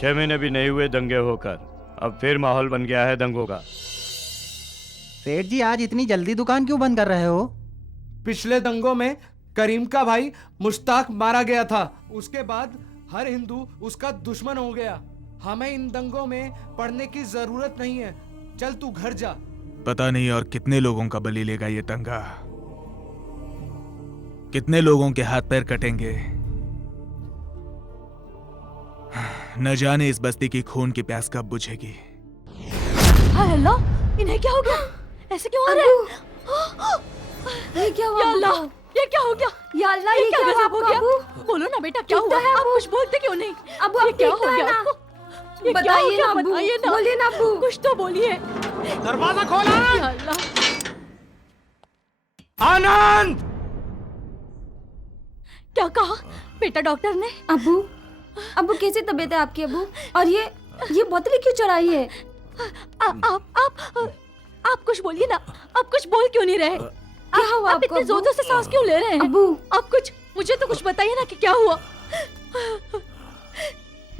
6 महीने भी नहीं हुए दंगे होकर, अब फिर माहौल बन गया है दंगों का। सेठ जी, आज इतनी जल्दी दुकान क्यों बंद कर रहे हो? पिछले दंगों में करीम का भाई मुश्ताक मारा गया था। उसके बाद हर हिंदू उसका दुश्मन हो गया। हमें इन दंगों में पड़ने की जरूरत नहीं है। चल तू घर जा। पता नहीं और कितने लोगों का बलि लेगा ये दंगा, कितने लोगों के हाथ पैर कटेंगे। न जाने इस बस्ती की खून की प्यास कब बुझेगी। हाय अल्लाह, इन्हें क्या हो गया? ऐसे क्यों आ रहे हैं? ये क्या हुआ? या अल्लाह, ये क्या हो गया? या अल्लाह, ये क्या गजब हुआ गया? बोलो ना बेटा, क्या हुआ? आप कुछ बोलते क्यों नहीं? अबू, आप ये क्या ठीक हो तो है गया ना? आपको? ये क्या हो बताइए गया? ना अब्बू, बताइए ना। बोलिए ना अब्बू। कुछ तो बोलिए। दरवाजा खोला। या अल्लाह। आनंद! क्या कहा बेटा डॉक्टर ने? अब्बू कैसी तबीयत है आपकी अब्बू? और ये बोतल क्यों चढ़ाई है? आप कुछ बोलिए ना। आप कुछ बोल क्यों नहीं रहे? क्या हुआ आप इतने जोर से सांस क्यों ले रहे हैं? अब्बू, आप कुछ मुझे तो कुछ बताइए ना कि क्या हुआ।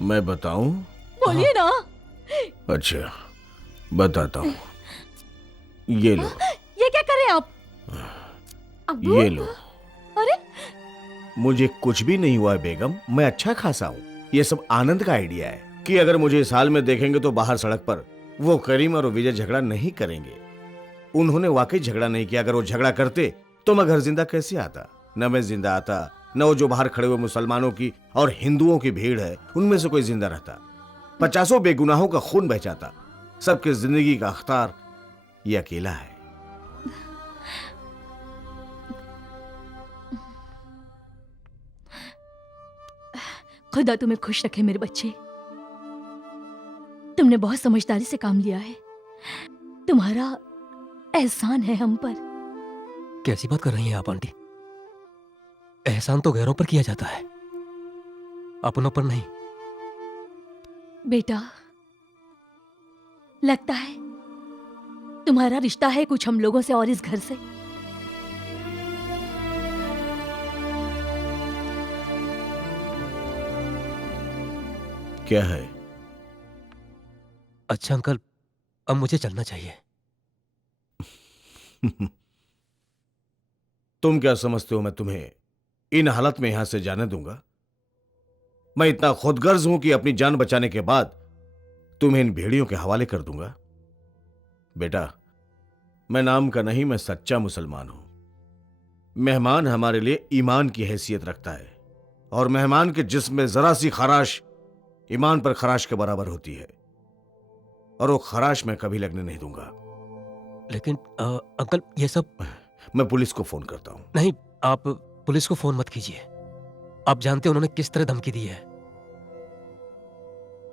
मैं बताऊं? बोलिए ना। अच्छा, बताता हूँ। ये लो। ये क्या कर रहे हैं आप? ये लो। अरे मुझे कुछ भी नहीं हुआ है बेगम, मैं अच्छा खासा हूँ। ये सब आनंद का आइडिया है कि अगर मुझे इस हाल में देखेंगे तो बाहर सड़क पर वो करीम और विजय झगड़ा नहीं करेंगे। उन्होंने वाकई झगड़ा नहीं किया। अगर वो झगड़ा करते तो मैं घर जिंदा कैसे आता? न मैं जिंदा आता, न वो जो बाहर खड़े हुए मुसलमानों की और हिंदुओं की भीड़ है उनमें से कोई जिंदा रहता। 50 बेगुनाहों का खून बह जाता। सबके जिंदगी का अख्तार ये अकेला है। खुदा तुम्हें खुश रखे मेरे बच्चे। तुमने बहुत समझदारी से काम लिया है। तुम्हारा एहसान है हम पर। कैसी बात कर रही हैं आप आंटी? एहसान तो गैरों पर किया जाता है, अपनों पर नहीं। बेटा, लगता है तुम्हारा रिश्ता है कुछ हम लोगों से और इस घर से। क्या है? अच्छा अंकल, अब मुझे चलना चाहिए। तुम क्या समझते हो मैं तुम्हें इन हालत में यहां से जाने दूंगा? मैं इतना खुदगर्ज हूं कि अपनी जान बचाने के बाद तुम्हें इन भेड़ियों के हवाले कर दूंगा? बेटा, मैं नाम का नहीं, मैं सच्चा मुसलमान हूं। मेहमान हमारे लिए ईमान की हैसियत रखता है और मेहमान के जिस्म में जरा सी खराश ईमान पर खराश के बराबर होती है, और वो खराश मैं कभी लगने नहीं दूंगा। लेकिन अंकल, ये सब मैं पुलिस को फोन करता हूं। नहीं, आप पुलिस को फोन मत कीजिए। आप जानते हैं उन्होंने किस तरह धमकी दी है।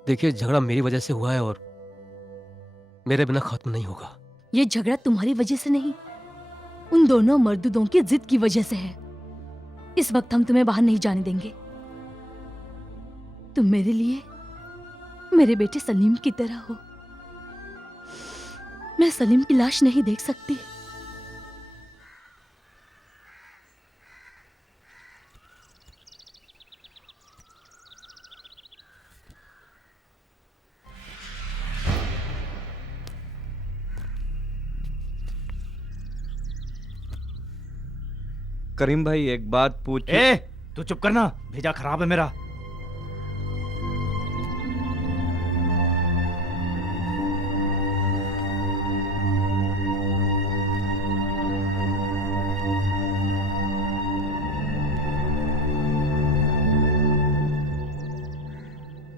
देखिए, झगड़ा मेरी वजह से हुआ है और मेरे बिना खत्म नहीं होगा। ये झगड़ा तुम्हारी वजह से नहीं, उन दोनों मर्दूदों की जिद की वजह से है। इस वक्त हम तुम्हें बाहर नहीं जाने देंगे। तुम मेरे लिए मेरे बेटे सलीम की तरह हो। मैं सलीम की लाश नहीं देख सकती। करीम भाई, एक बात पूछ। तू चुप करना, भेजा खराब है मेरा।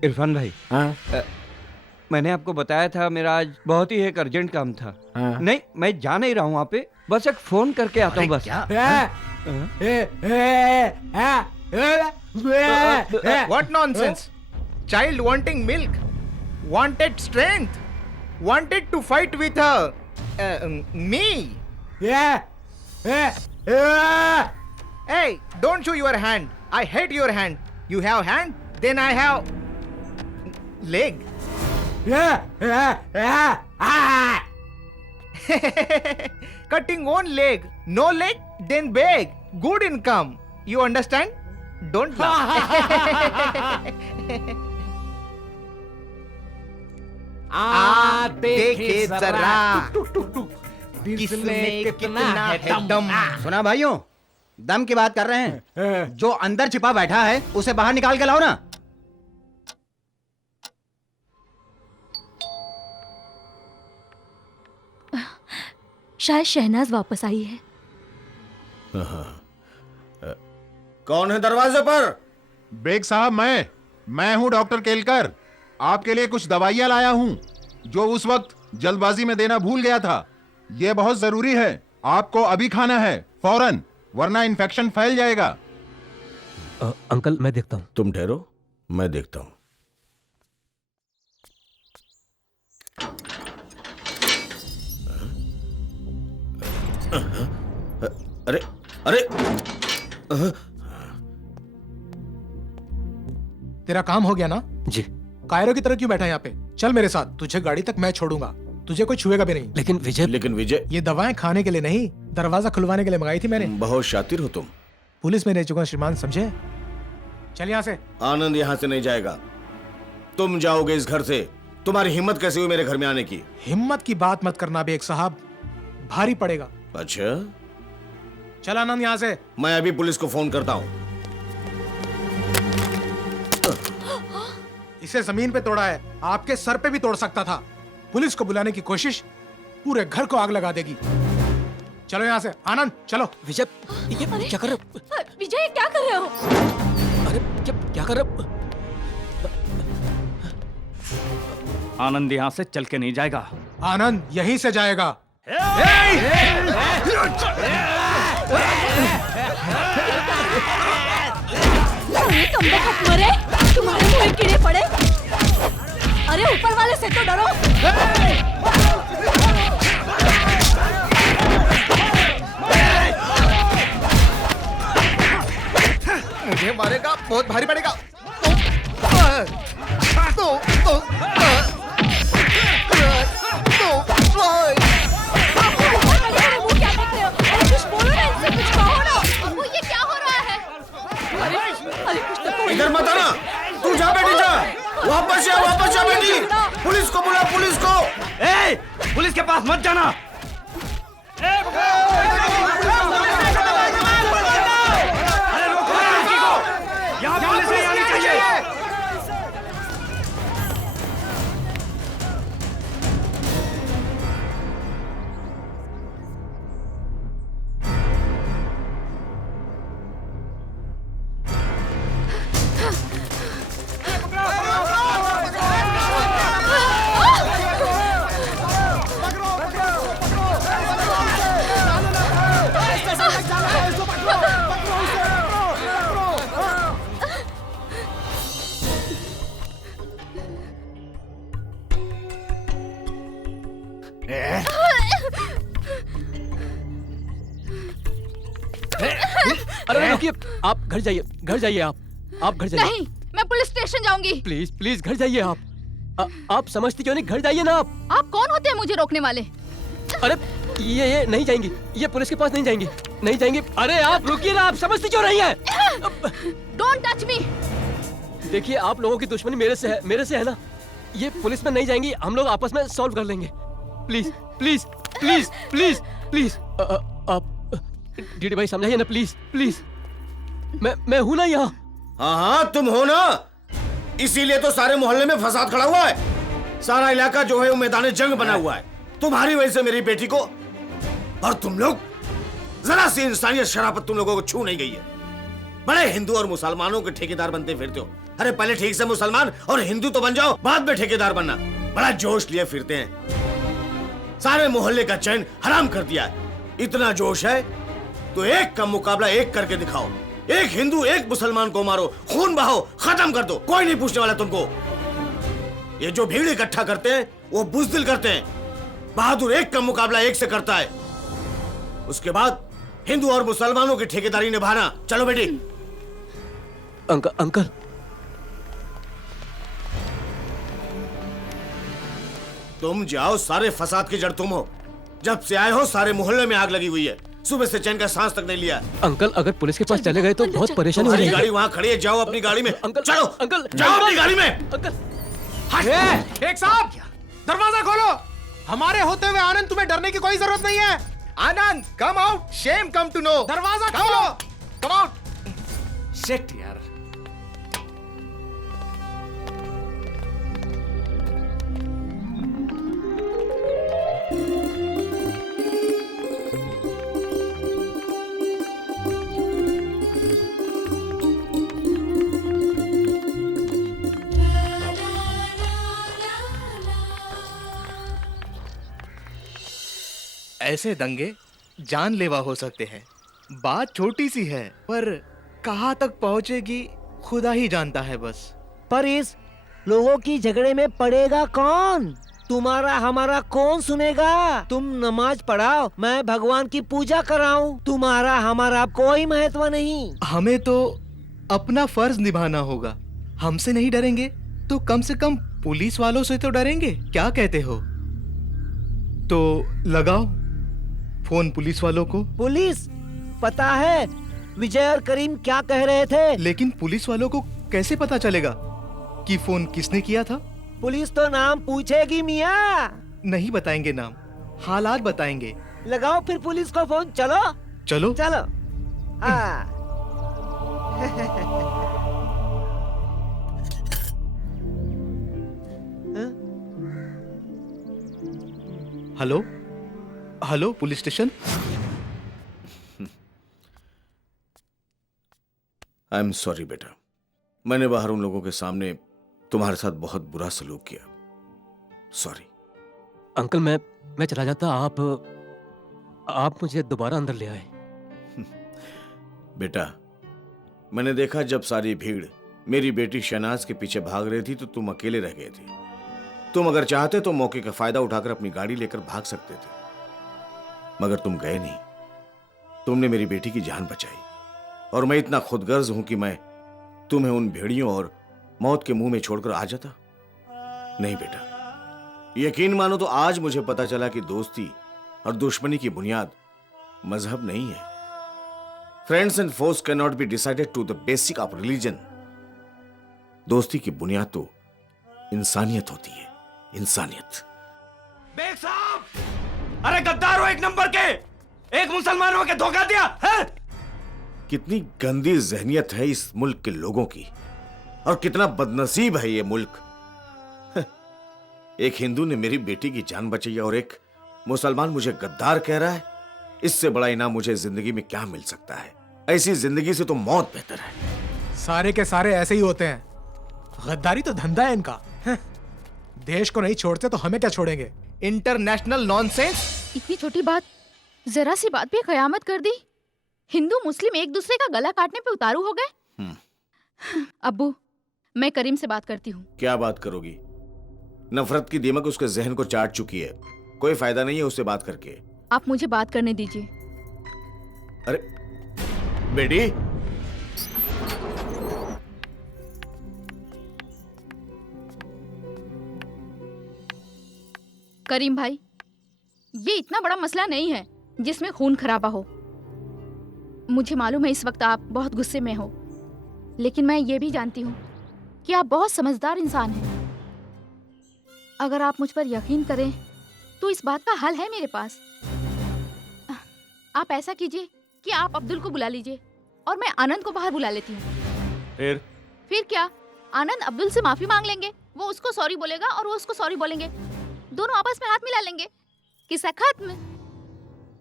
इरफान भाई, मैंने आपको बताया था मेरा आज बहुत ही एक अर्जेंट काम था। नहीं, मैं जा नहीं रहा हूँ वहाँ पे, बस एक फोन करके आता हूँ बस। What nonsense? child wanting milk, wanted strength, wanted to fight with me. Hey, don't show your hand. I hate your hand. You have hand, then I have leg. Cutting one leg, no leg, then beg. Good income. You understand? Don't laugh. देखे जरा किसमें कितना है दम। सुना भाइयों, दम की बात कर रहे हैं। जो अंदर छिपा बैठा है उसे बाहर निकाल के लाओ ना। शायद शहनाज वापस आई है। कौन है दरवाजे पर? बेग साहब, मैं हूं डॉक्टर केलकर। आपके लिए कुछ दवाइयां लाया हूं जो उस वक्त जल्दबाजी में देना भूल गया था। ये बहुत जरूरी है, आपको अभी खाना है फौरन, वरना इन्फेक्शन फैल जाएगा। अंकल मैं देखता हूं। तुम ठहरो, मैं देखता हूं। अरे अरे तेरा काम हो गया ना? जी। कायरो की तरह क्यों बैठा है यहाँ पे? चल मेरे साथ, तुझे गाड़ी तक मैं छोड़ूंगा, तुझे कोई छुएगा भी नहीं। लेकिन विजय, ये दवाएं खाने के लिए नहीं, दरवाजा खुलवाने के लिए मंगाई थी मैंने। बहुत शातिर हो तुम। पुलिस में रह चुका श्रीमान, समझे? चल यहाँ से। आनंद यहाँ से नहीं जाएगा, तुम जाओगे इस घर से। तुम्हारी हिम्मत कैसे हुई मेरे घर में आने की? हिम्मत की बात मत करना बेग साहब, भारी पड़ेगा। अच्छा, चल आनंद यहाँ से। मैं अभी पुलिस को फोन करता हूँ। इसे जमीन पे तोड़ा है, आपके सर पे भी तोड़ सकता था। पुलिस को बुलाने की कोशिश पूरे घर को आग लगा देगी। चलो यहाँ से। आनंद चलो। विजय, ये क्या कर रहे हो? विजय क्या कर रहे हो? अरे क्या कर रहे हो? आनंद यहाँ से चल के नहीं जाएगा। आनंद यहीं से जाएगा। मरे, तुम्हारे मुंह में कीड़े पड़े। अरे ऊपर वाले से तो डरो। मुझे मारेगा, बहुत भारी पड़ेगा। ये क्या हो रहा है? इधर मत आना, तू जा बेटी जा। वापस जा बेटी। पुलिस को बुला, पुलिस को। पुलिस के पास मत जाना। अरे रोको लड़की को, यहाँ पुलिस नहीं आनी चाहिए। अरे रुकिए, आप घर जाइए, आप घर जाइए। नहीं, मैं पुलिस स्टेशन जाऊंगी। प्लीज घर जाइए आप समझती क्यों नहीं? घर जाइए ना आप कौन होते हैं मुझे रोकने वाले? अरे ये नहीं जाएंगी, ये पुलिस के पास नहीं जाएंगी। अरे आप रुकिए ना, आप समझती क्यों नहीं है? Don't touch me. देखिए, आप लोगों की दुश्मनी मेरे से है ना। ये पुलिस में नहीं जाएंगी, हम लोग आपस में सॉल्व कर लेंगे। प्लीज आप डीडी भाई समझाइए ना, प्लीज। मैं हूं ना यहाँ। हाँ, तुम हो ना, इसीलिए तो सारे मोहल्ले में फसाद खड़ा हुआ है। सारा इलाका जो है वो मैदान जंग बना हुआ है तुम्हारी वजह से मेरी बेटी को। और तुम लोग, जरा सी इंसानियत शराफत तुम लोगों को छू नहीं गई है। बड़े हिंदू और मुसलमानों के ठेकेदार बनते फिरते हो। अरे पहले ठीक से मुसलमान और हिंदू तो बन जाओ, बाद में ठेकेदार बनना। बड़ा जोश लिए फिरते हैं, सारे मोहल्ले का चैन हराम कर दिया है। इतना जोश है तो एक का मुकाबला एक करके दिखाओ। एक हिंदू एक मुसलमान को मारो, खून बहाओ, खत्म कर दो, कोई नहीं पूछने वाला तुमको। ये जो भीड़ इकट्ठा करते हैं वो बुज़दिल करते हैं। बहादुर एक का मुकाबला एक से करता है। उसके बाद हिंदू और मुसलमानों की ठेकेदारी निभाना। चलो बेटी। अंकल तुम जाओ, सारे फसाद की जड़ तुम हो। जब से आए हो सारे मोहल्ले में आग लगी हुई है। सुबह से चैन का सांस तक नहीं लिया। अंकल अगर पुलिस के पास चले गए तो बहुत परेशानी हो जाएगी। गाड़ी वहाँ खड़ी है, जाओ अपनी गाड़ी में। अंकल चलो अंकल जाओ अपनी गाड़ी में। अंकल एक साहब, दरवाजा खोलो। हमारे होते हुए आनंद, तुम्हें डरने की कोई जरूरत नहीं है। Anand come out, shame come to know. दरवाजा खोलो। Come out. शिट यार। ऐसे दंगे जानलेवा हो सकते हैं। बात छोटी सी है पर कहाँ तक पहुंचेगी खुदा ही जानता है बस। पर इस लोगों की झगड़े में पड़ेगा कौन? तुम्हारा हमारा कौन सुनेगा? तुम नमाज पढ़ाओ, मैं भगवान की पूजा कराऊं। तुम्हारा हमारा कोई महत्व नहीं। हमें तो अपना फर्ज निभाना होगा। हमसे नहीं डरेंगे तो कम से कम पुलिस वालों से तो डरेंगे। क्या कहते हो? तो लगाओ फोन पुलिस वालों को। पुलिस? पता है विजय और करीम क्या कह रहे थे? लेकिन पुलिस वालों को कैसे पता चलेगा कि फोन किसने किया था? पुलिस तो नाम पूछेगी मियाँ। नहीं बताएंगे नाम, हालात बताएंगे। लगाओ फिर पुलिस को फोन। चलो चलो चलो। हाँ। Hello hello police station. I am sorry बेटा, मैंने बाहर उन लोगों के सामने तुम्हारे साथ बहुत बुरा सलूक किया। सॉरी। अंकल मैं चला जाता, आप मुझे दोबारा अंदर ले आए। बेटा, मैंने देखा जब सारी भीड़ मेरी बेटी शहनाज के पीछे भाग रही थी तो तुम अकेले रह गए थे। तुम अगर चाहते तो मौके का फायदा उठाकर अपनी गाड़ी लेकर भाग सकते थे, मगर तुम गए नहीं। तुमने मेरी बेटी की जान बचाई और मैं इतना खुदगर्ज हूं कि मैं तुम्हें उन भेड़ियों और मौत के मुंह में छोड़कर आ जाता। नहीं बेटा, यकीन मानो तो आज मुझे पता चला कि दोस्ती और दुश्मनी की बुनियाद मजहब नहीं है। Friends and force can not be decided to the basic of religion. दोस्ती की बुनियाद तो इंसानियत होती है, इंसानियत। बेग साहब, अरे गद्दार हो एक नंबर के, एक मुसलमान हो के धोखा दिया है? कितनी गंदी जहनियत है इस मुल्क के लोगों की और कितना बदनसीब है ये मुल्क। एक हिंदू ने मेरी बेटी की जान बचाई और एक मुसलमान मुझे गद्दार कह रहा है। इससे बड़ा इनाम मुझे जिंदगी में क्या मिल सकता है? ऐसी जिंदगी से तो मौत बेहतर है। सारे के सारे ऐसे ही होते हैं। गद्दारी तो धंधा है इनका। देश को नहीं छोड़ते तो हमें क्या छोड़ेंगे? International nonsense. इतनी छोटी बात, जरा सी बात पे कयामत कर दी। हिंदू मुस्लिम एक दूसरे का गला काटने पे उतारू हो गए। अब्बू, मैं करीम से बात करती हूँ। क्या बात करोगी? नफरत की दीमक उसके जहन को चाट चुकी है। कोई फायदा नहीं है उससे बात करके। आप मुझे बात करने दीजिए। अरे बेटी, करीम भाई, ये इतना बड़ा मसला नहीं है जिसमें खून खराबा हो। मुझे मालूम है इस वक्त आप बहुत गुस्से में हो, लेकिन मैं ये भी जानती हूँ कि आप बहुत समझदार इंसान हैं। अगर आप मुझ पर यकीन करें तो इस बात का हल है मेरे पास। आप ऐसा कीजिए कि आप अब्दुल को बुला लीजिए और मैं आनंद को बाहर बुला लेती हूँ। फिर क्या? आनंद अब्दुल से माफी मांग लेंगे, वो उसको सॉरी बोलेगा और वो उसको सॉरी बोलेंगे, दोनों आपस में हाथ मिला लेंगे। किस्सा खत्म।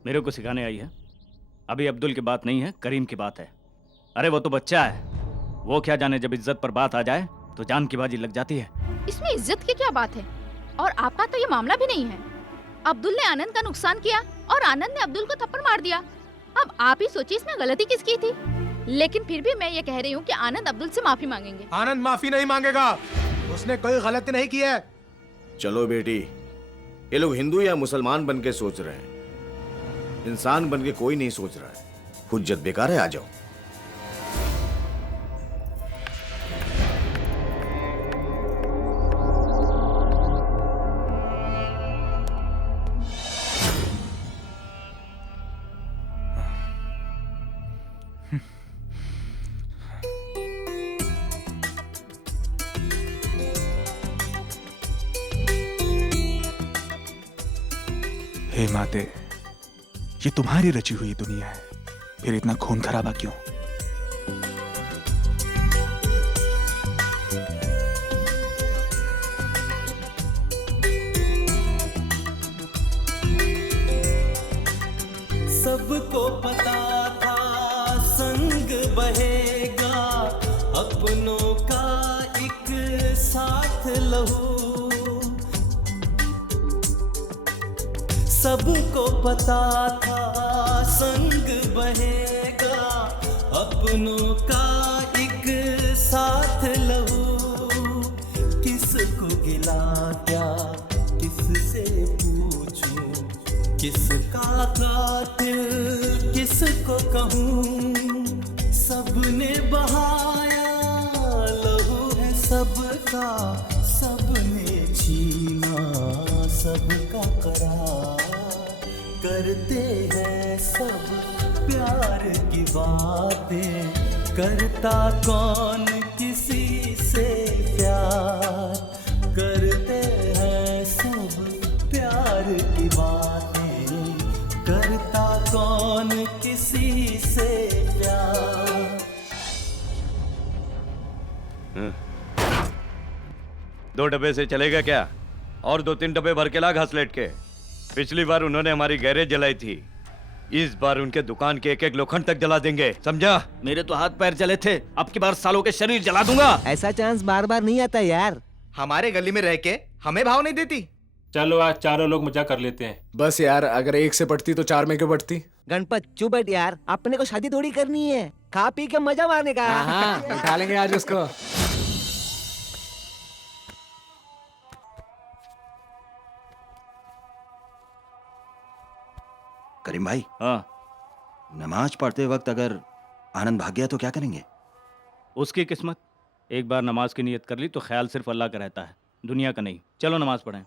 मेरे को सिखाने आई है? अभी अब्दुल की बात नहीं है, करीम की बात है। अरे वो तो बच्चा है, वो क्या जाने, जब इज्जत पर बात आ जाए तो जान की बाजी लग जाती है। इसमें इज्जत की क्या बात है? और आपका तो ये मामला भी नहीं है। अब्दुल ने आनंद का नुकसान किया और आनंद ने अब्दुल को थप्पड़ मार दिया। अब आप ही सोचिए इसमें गलती किसकी थी। लेकिन फिर भी मैं ये कह रही हूँ कि आनंद अब्दुल से माफी मांगेंगे। आनंद माफी नहीं मांगेगा, उसने कोई गलती नहीं की है। चलो बेटी, ये लोग हिंदू या मुसलमान बन के सोच रहे हैं, इंसान बन के कोई नहीं सोच रहा है। हुज्जत बेकार है, आ जाओ। हे माते, ये तुम्हारी रची हुई दुनिया है, फिर इतना खून खराबा क्यों? सबको पता था संग बहेगा, अपनों का एक साथ लहू। सबको पता था संग बहेगा, अपनों का एक साथ लहू। किसको गिला क्या किससे पूछूं, किसका कातिल किसको कहूँ। सबने बहाया लहू है सबका, सबने छीना सबका करार। करते हैं सब प्यार की बातें, करता कौन किसी से प्यार। करते हैं सब प्यार की बातें, करता कौन किसी से प्यार। दो डब्बे से चलेगा क्या? और 2-3 डब्बे भर के ला घासलेट के। पिछली बार उन्होंने हमारी गैरेज जलाई थी, इस बार उनके दुकान के एक-एक लोखंड तक जला देंगे, समझा? मेरे तो हाथ पैर जले थे, अब की बार सालों के शरीर जला दूंगा। ऐसा चांस बार बार नहीं आता यार। हमारे गली में रह के हमें भाव नहीं देती। चलो आज चारों लोग मजा कर लेते हैं। बस यार, अगर एक से पढ़ती तो 4 में क्यों पढ़ती? गणपत चुप बैठ यार, अपने को शादी थोड़ी करनी है, खा पी के मजा मारने का। हाँ, उठा लेंगे आज उसको। करीम भाई, हाँ, नमाज पढ़ते वक्त अगर आनंद भाग गया तो क्या करेंगे? उसकी किस्मत। एक बार नमाज की नियत कर ली तो ख्याल सिर्फ अल्लाह का रहता है, दुनिया का नहीं। चलो नमाज पढ़ें।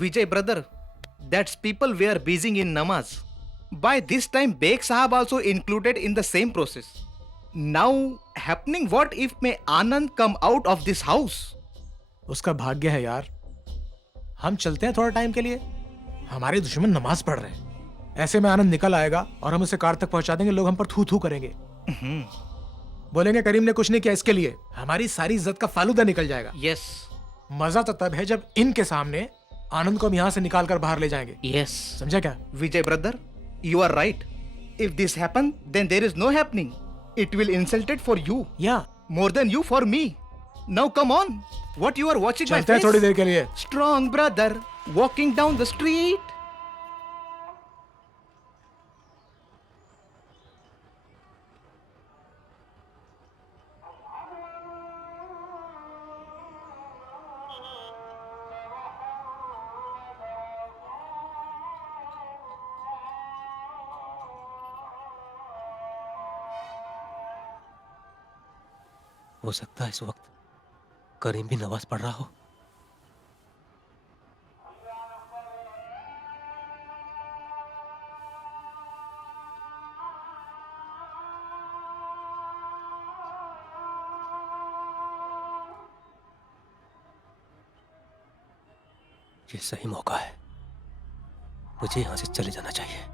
Vijay brother, that's people were busy in namaz. By this time, Beg Sahab also included in the same process. Now happening what if may Anand come out of this house? उसका भाग्य है यार। हम चलते हैं थोड़ा टाइम के लिए, हमारे दुश्मन नमाज पढ़ रहे हैं। ऐसे में आनंद निकल आएगा और हम उसे कार तक पहुंचा देंगे, लोग हम पर थू थू करेंगे। बोलेंगे करीम ने कुछ नहीं किया, इसके लिए हमारी सारी इज्जत का फालूदा निकल जाएगा। Yes. मजा तो तब है जब इनके सामने आनंद को हम यहाँ से निकाल कर बाहर ले जाएंगे। Yes. समझा क्या? Vijay brother, you are right. If this happen, then there is no happening. It will insulted for you. Yeah. More than you for me. Now come on. What you are watching my चलते हैं face? थोड़ी देर के लिए। Strong brother, walking down the street. हो सकता है इस वक्त करीम भी नमाज पढ़ रहा हो। ये सही मौका है, मुझे यहां से चले जाना चाहिए।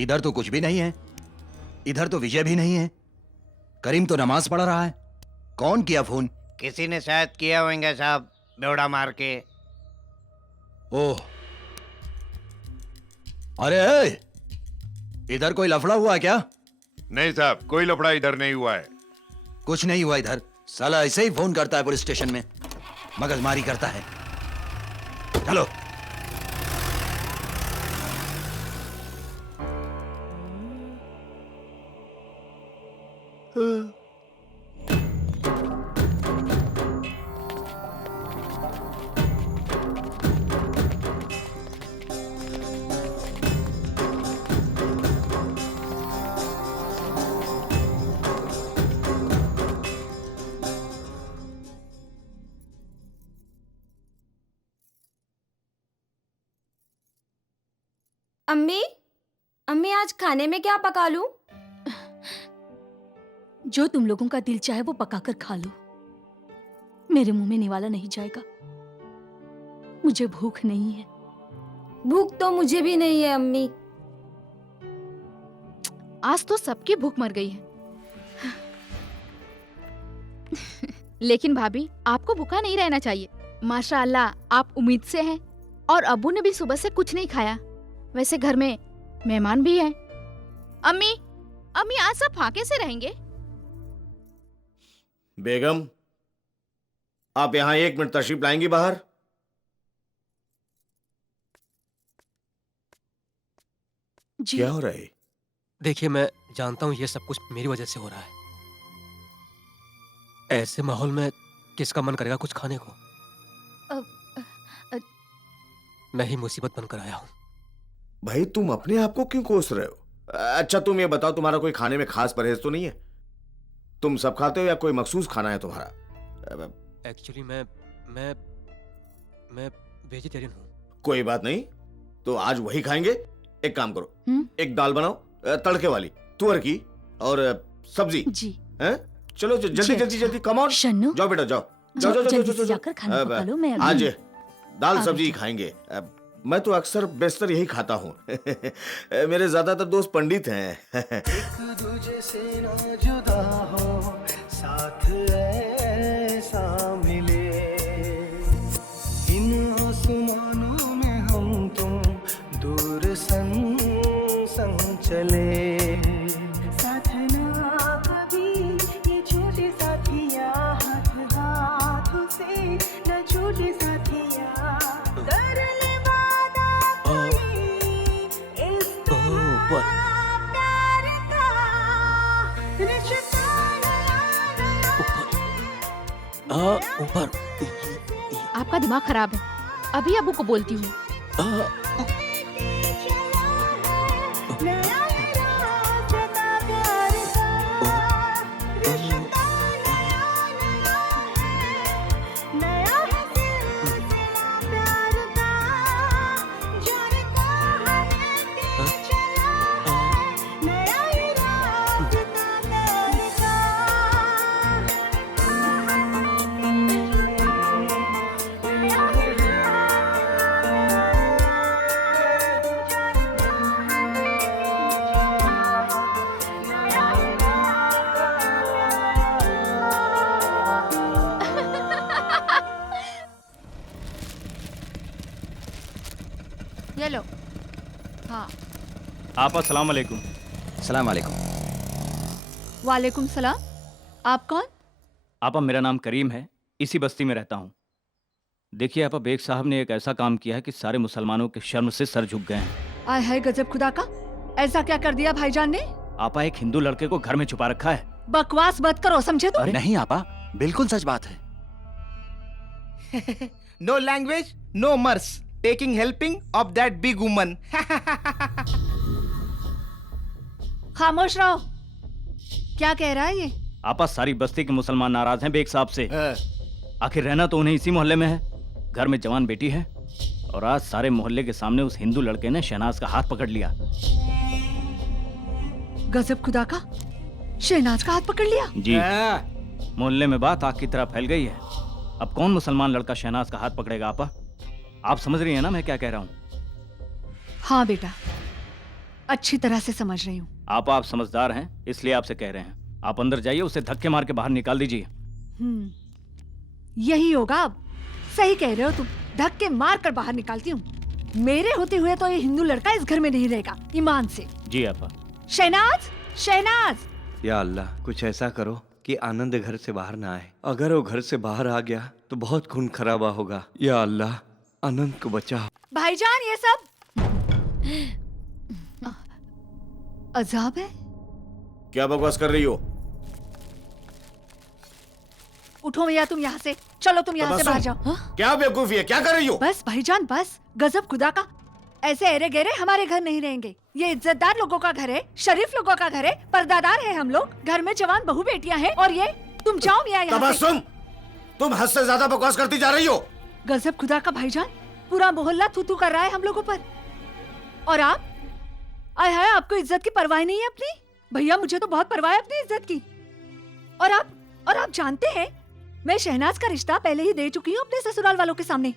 इधर तो कुछ भी नहीं है, इधर तो विजय भी नहीं है। करीम तो नमाज पढ़ रहा है। कौन किया फोन? किसी ने शायद किया होंगे साहब, बेवड़ा मार के। ओह, अरे इधर कोई लफड़ा हुआ है क्या? नहीं साहब, कोई लफड़ा इधर नहीं हुआ है। कुछ नहीं हुआ इधर। साला ऐसे ही फोन करता है पुलिस स्टेशन में, मगजमारी करता है। चलो। अम्मी, अम्मी आज खाने में क्या पका लूं? जो तुम लोगों का दिल चाहे वो पकाकर खा लो, मेरे मुंह में निवाला नहीं जाएगा। मुझे भूख नहीं है। भूख तो मुझे भी नहीं है अम्मी। आज तो सबकी भूख मर गई है। लेकिन भाभी, आपको भूखा नहीं रहना चाहिए। माशाअल्लाह, आप उम्मीद से हैं। और अब्बू ने भी सुबह से कुछ नहीं खाया। वैसे घर में मेहमान भी हैं। अम्मी, अम्मी आज सब फाके से रहेंगे? बेगम, आप यहां 1 मिनट तशरीफ लाएंगी बाहर? जी। क्या हो रहा है? देखिए, मैं जानता हूं ये सब कुछ मेरी वजह से हो रहा है। ऐसे माहौल में किसका मन करेगा कुछ खाने को? मैं ही मुसीबत बनकर आया हूं। भाई, तुम अपने आप को क्यों कोस रहे हो? अच्छा, तुम ये बताओ, तुम्हारा कोई खाने में खास परहेज तो नहीं है? तुम सब खाते हो या कोई मखसूस खाना है तुम्हारा? एक्चुअली मैं वेजिटेरियन हूँ। कोई बात नहीं, तो आज वही खाएंगे। एक काम करो, एक दाल बनाओ, तड़के वाली, तुअर की, और सब्जी। जी। हैं? चलो जल्दी जल्दी जल्दी, कम ऑन। शन्नू, जाओ बेटा, जाओ जाओ जाओ जल्दी से जाकर खाना पका लो। मैं आज दाल सब्जी ही खाएंगे। मैं तो अक्सर बेशतर यही खाता हूँ। मेरे ज्यादातर दोस्त पंडित हैं। एक दूजे से ना जुदा हो, साथ ऐसा मिले, इन आसमानों में हम तुम दूर संग संग चले। साथ ना कभी ये छोटे साथिया, हाथ हाथ से न छूटे साथिया, कर ले वादा कोई इस प्यार का रिश्ता ऊपर। आपका दिमाग खराब है। अभी अब्बू को बोलती हूँ। ये लो। हाँ। आप अस्सलाम वालेकुम। सलाम वालेकुम। वालेकुम सलाम। आप कौन? आपा, मेरा नाम करीम है, इसी बस्ती में रहता हूँ। देखिए आपा, बेग साहब ने एक ऐसा काम किया है कि सारे मुसलमानों के शर्म से सर झुक गए हैं। आय हाय गजब खुदा का, ऐसा क्या कर दिया भाईजान ने? आपा, एक हिंदू लड़के को घर में छुपा रखा है। बकवास मत करो, समझे तुम? नहीं आपा, बिल्कुल सच बात है। नो लैंग्वेज, नो मर्स, taking helping of that big woman. खामोश रहो। क्या कह रहा है ये? आपा, सारी बस्ती के मुसलमान नाराज हैं बेग साहब से। आखिर रहना तो उन्हें इसी मोहल्ले में है। घर में जवान बेटी है, और आज सारे मोहल्ले के सामने उस हिंदू लड़के ने शहनाज का हाथ पकड़ लिया। गजब खुदा का, शहनाज का हाथ पकड़ लिया? जी। मोहल्ले में बात आग की तरह फैल गई है। अब कौन मुसलमान लड़का शहनाज का हाथ पकड़ेगा? आपा, आप समझ रही हैं ना मैं क्या कह रहा हूँ? हाँ बेटा, अच्छी तरह से समझ रही हूँ। आप समझदार हैं इसलिए आपसे कह रहे हैं। आप अंदर जाइए, उसे धक्के मार के बाहर निकाल दीजिए। यही होगा अब। सही कह रहे हो तुम, धक्के मार कर बाहर निकालती हूँ। मेरे होते हुए तो ये हिंदू लड़का इस घर में नहीं रहेगा, ईमान से। जी आपा। शहनाज, शहनाज। या अल्लाह, कुछ ऐसा करो कि आनंद घर से बाहर ना आए। अगर वो घर से बाहर आ गया तो बहुत खून खराबा होगा। या अल्लाह, आनंद को बचा। भाईजान, ये सब अजाब है। क्या बकवास कर रही हो? उठो भैया, तुम यहाँ से चलो, तुम यहाँ से बाहर जाओ। हाँ? क्या बेवकूफी है, क्या कर रही हो? बस भाईजान बस, गजब खुदा का। ऐसे अरे गहरे हमारे घर नहीं रहेंगे। ये इज्जतदार लोगों का घर है, शरीफ लोगों का घर है, पर्दादार है हम लोग। घर में जवान बहू बेटियां हैं और ये तुम जाओ भैया यहाँ से। तुम हद से ज्यादा बकवास करती जा रही हो। गजब खुदा का भाईजान, पूरा मोहल्ला थू कर रहा है हम लोगों पर। और आप, आय हाय, आपको इज्जत की परवाह नहीं है अपनी? भैया मुझे तो बहुत परवाह है अपनी इज्जत की। और आप जानते हैं, मैं शहनाज का रिश्ता पहले ही दे चुकी हूँ अपने ससुराल वालों के सामने।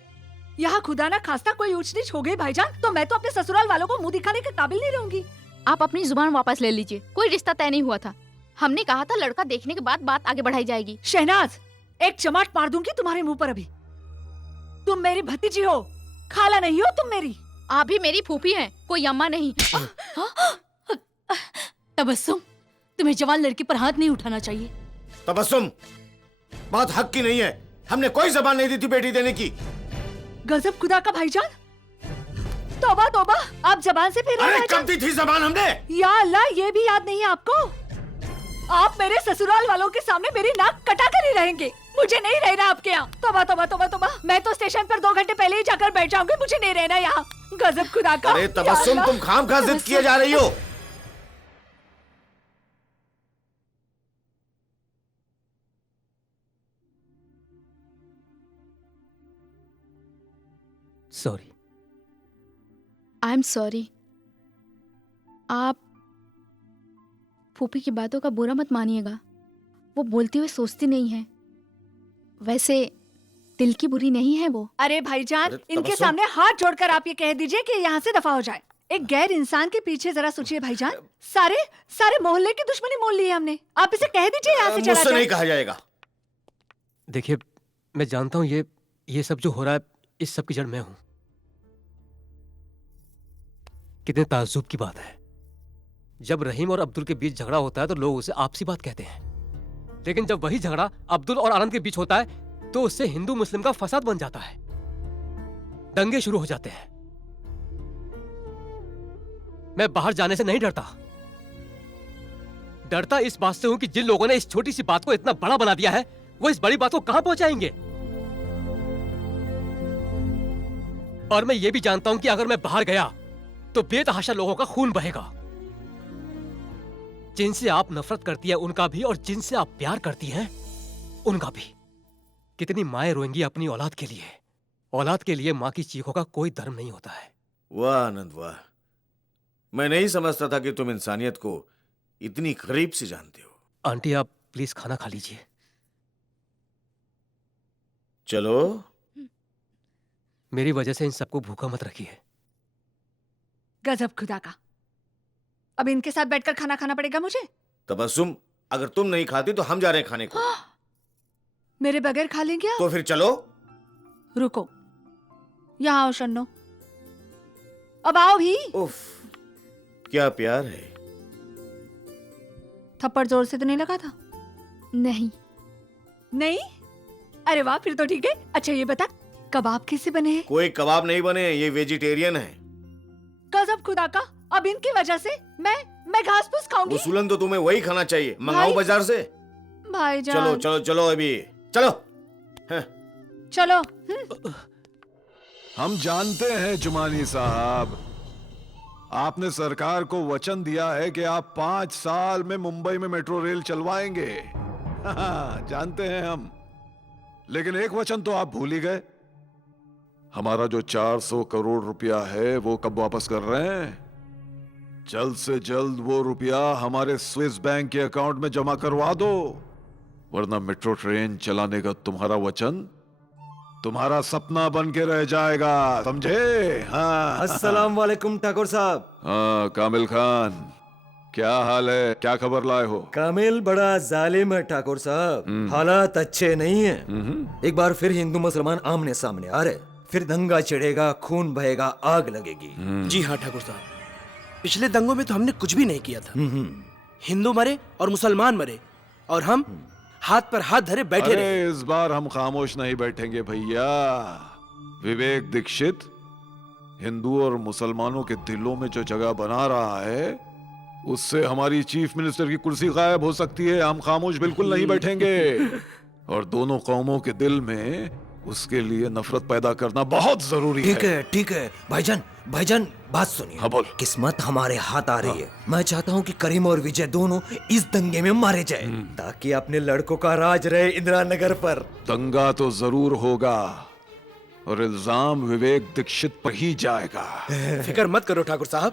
यहाँ खुदा ना खास्ता कोई ऊंच नीच हो गई भाईजान, तो मैं तो अपने ससुराल वालों को मुंह दिखाने के काबिल नहीं रहूंगी। आप अपनी जुबान वापस ले लीजिए। कोई रिश्ता तय नहीं हुआ था। हमने कहा था लड़का देखने के बाद बात आगे बढ़ाई जाएगी। शहनाज, एक चमाट मार दूंगी तुम्हारे मुंह पर अभी। तुम मेरी भतीजी हो, खाला नहीं हो तुम मेरी। आप भी मेरी फूफी हैं, कोई अम्मा नहीं। तबस्सुम, तुम्हें जवान लड़की पर हाथ नहीं उठाना चाहिए। तबस्सुम, बात हक की नहीं है। हमने कोई जबान नहीं दी थी बेटी देने की। गजब खुदा का भाईजान, तौबा तौबा, आप जबान से फिर। अरे कब दी थी जबान हमने? या अल्लाह, ये भी याद नहीं है आपको? आप मेरे ससुराल वालों के सामने मेरी नाक कटा कर ही रहेंगे। मुझे नहीं रहना आपके यहाँ। तौबा तौबा तौबा तौबा, मैं तो स्टेशन पर 2 घंटे पहले ही जाकर बैठ जाऊंगी। मुझे नहीं रहना यहाँ। गजब खुदा का। अरे तबस्सुम, तुम खामखा जिद किए जा रही हो। सॉरी। I am sorry. आप फूफी की बातों का बुरा मत मानिएगा। वो बोलते हुए सोचती नहीं है। वैसे दिल की बुरी नहीं है वो। अरे भाईजान, इनके सामने हाथ जोड़कर आप ये कह दीजिए कि यहाँ से दफा हो जाए। एक गैर इंसान के पीछे जरा सोचिए भाईजान। सारे मोहल्ले की दुश्मनी मोल ली है हमने। आप इसे कह दीजिए यहाँ से चला मुझसे जाए। नहीं कहा जाएगा। देखिए, मैं जानता हूँ ये सब जो हो रहा है, इस सब की जड़ मैं हूं। कितने ताज्जुब की बात है, जब रहीम और अब्दुल के बीच झगड़ा होता है तो लोग उसे आपसी बात कहते हैं, लेकिन जब वही झगड़ा अब्दुल और आनंद के बीच होता है तो उससे हिंदू मुस्लिम का फसाद बन जाता है, दंगे शुरू हो जाते हैं। मैं बाहर जाने से नहीं डरता इस बात से हूं कि जिन लोगों ने इस छोटी सी बात को इतना बड़ा बना दिया है, वो इस बड़ी बात को कहां पहुंचाएंगे। और मैं ये भी जानता हूं कि अगर मैं बाहर गया तो बेतहाशा लोगों का खून बहेगा। जिनसे आप नफरत करती है उनका भी, और जिनसे आप प्यार करती हैं उनका भी। कितनी माएं रोएंगी अपनी औलाद के लिए। औलाद के लिए मां की चीखों का कोई धर्म नहीं होता है। वाह आनंद वाह, मैं नहीं समझता था कि तुम इंसानियत को इतनी करीब से जानते हो। आंटी, आप प्लीज खाना खा लीजिए। चलो, मेरी वजह से इन सबको भूखा मत रखिए। गजब खुदा का। अब इनके साथ बैठकर खाना खाना पड़ेगा मुझे। तबस्सुम, अगर तुम नहीं खाती तो हम जा रहे हैं खाने को। मेरे बगैर खा लेंगे आप? तो फिर चलो। रुको, यहाँ आओ शन्नो। अब आओ भी। उफ, क्या प्यार है। थप्पड़ जोर से तो नहीं लगा था? नहीं। नहीं? अरे वाह, फिर तो ठीक है। अच्छा ये बता, कबाब किससे बने हैं? कोई कबाब नहीं बने, ये वेजिटेरियन है। गजब खुदा का। अब इनकी वजह से मैं घास फूस खाऊंगी। उसूलन तो तुम्हें वही खाना चाहिए। मंगाओ बाजार से। भाईजान, चलो चलो चलो, अभी चलो। चलो। हम जानते हैं जुमानी साहब, आपने सरकार को वचन दिया है कि आप 5 साल में मुंबई में मेट्रो रेल चलवाएंगे। जानते हैं हम, लेकिन एक वचन तो आप भूल ही गए। हमारा जो 400 करोड़ रुपया है वो कब वापस कर रहे हैं? जल्द से जल्द वो रुपया हमारे स्विस बैंक के अकाउंट में जमा करवा दो, वरना मेट्रो ट्रेन चलाने का तुम्हारा वचन तुम्हारा सपना बन के रह जाएगा, समझे? हाँ। अस्सलाम वालेकुम ठाकुर साहब। हाँ कामिल खान, क्या हाल है? क्या खबर लाए हो? कामिल बड़ा जालिम है ठाकुर साहब, हालात अच्छे नहीं है। एक बार फिर हिंदू मुसलमान आमने सामने आ रहे, फिर दंगा छिड़ेगा, खून बहेगा, आग लगेगी। जी हाँ ठाकुर साहब, पिछले दंगों में तो हमने कुछ भी नहीं किया था। हिंदू मरे और मुसलमान मरे और हम हाथ पर हाथ धरे बैठे अरे रहे। इस बार हम खामोश नहीं बैठेंगे भैया। विवेक दीक्षित हिंदू और मुसलमानों के दिलों में जो जगह बना रहा है, उससे हमारी चीफ मिनिस्टर की कुर्सी गायब हो सकती है। हम खामोश बिल्कुल नहीं बैठेंगे और दोनों कौमों के दिल में उसके लिए नफरत पैदा करना बहुत जरूरी है। ठीक है भाईजान, भाईजान बात सुनिए। हाँ बोल। किस्मत हमारे हाथ आ रही है। मैं चाहता हूँ कि करीम और विजय दोनों इस दंगे में मारे जाए, ताकि अपने लड़कों का राज रहे इंदिरा नगर पर। दंगा तो जरूर होगा और इल्जाम विवेक दीक्षित पर ही जाएगा। फिक्र मत करो ठाकुर साहब,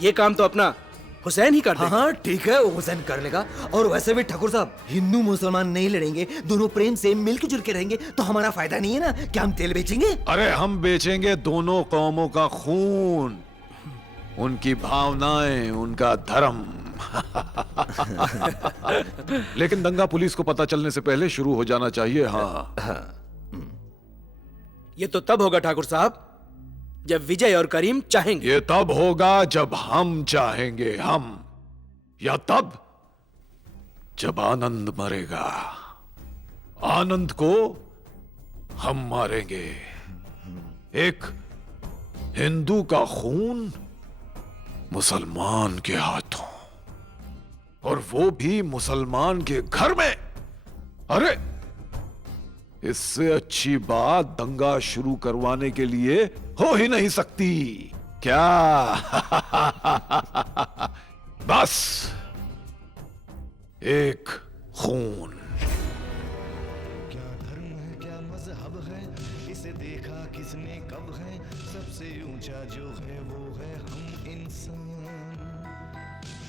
ये काम तो अपना हुसैन ही कर देगा। हाँ ठीक है, वो हुसैन कर लेगा। और वैसे भी ठाकुर साहब, हिंदू मुसलमान नहीं लड़ेंगे, दोनों प्रेम से मिलकर जुल के रहेंगे तो हमारा फायदा नहीं है ना? क्या हम तेल बेचेंगे? अरे हम बेचेंगे दोनों कौमों का खून, उनकी भावनाएं, उनका धर्म। लेकिन दंगा पुलिस को पता चलने से पहले शुरू हो जाना चाहिए। हाँ। ये तो तब होगा ठाकुर साहब जब विजय और करीम चाहेंगे। ये तब होगा जब हम चाहेंगे, हम, या तब जब आनंद मरेगा। आनंद को हम मारेंगे। एक हिंदू का खून मुसलमान के हाथों, और वो भी मुसलमान के घर में। अरे इससे अच्छी बात दंगा शुरू करवाने के लिए हो ही नहीं सकती, क्या? बस एक खून। क्या धर्म है, क्या मजहब है, इसे देखा किसने कब है, सबसे ऊंचा जो है वो है हम इंसान।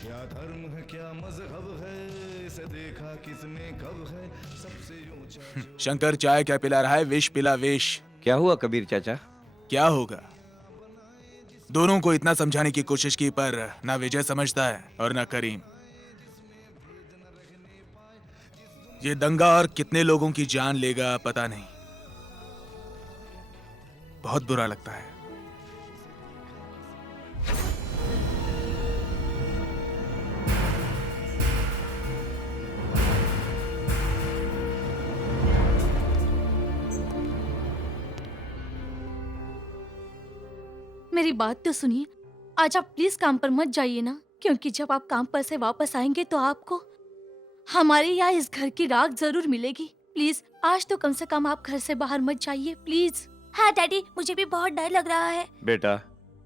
क्या धर्म है, क्या मजहब है, इसे देखा किसने कब है, सबसे ऊंचा जो। शंकर चाय क्या पिला रहा है? विष पिला, विष। क्या हुआ कबीर चाचा? क्या होगा? दोनों को इतना समझाने की कोशिश की, पर ना विजय समझता है और ना करीम। ये दंगा और कितने लोगों की जान लेगा पता नहीं। बहुत बुरा लगता है। मेरी बात तो सुनिए, आज आप प्लीज काम पर मत जाइए ना, क्योंकि जब आप काम पर से वापस आएंगे तो आपको हमारे यहाँ इस घर की राख जरूर मिलेगी। प्लीज आज तो कम से कम आप घर से बाहर मत जाइए, प्लीज। हाँ डैडी, मुझे भी बहुत डर लग रहा है। बेटा,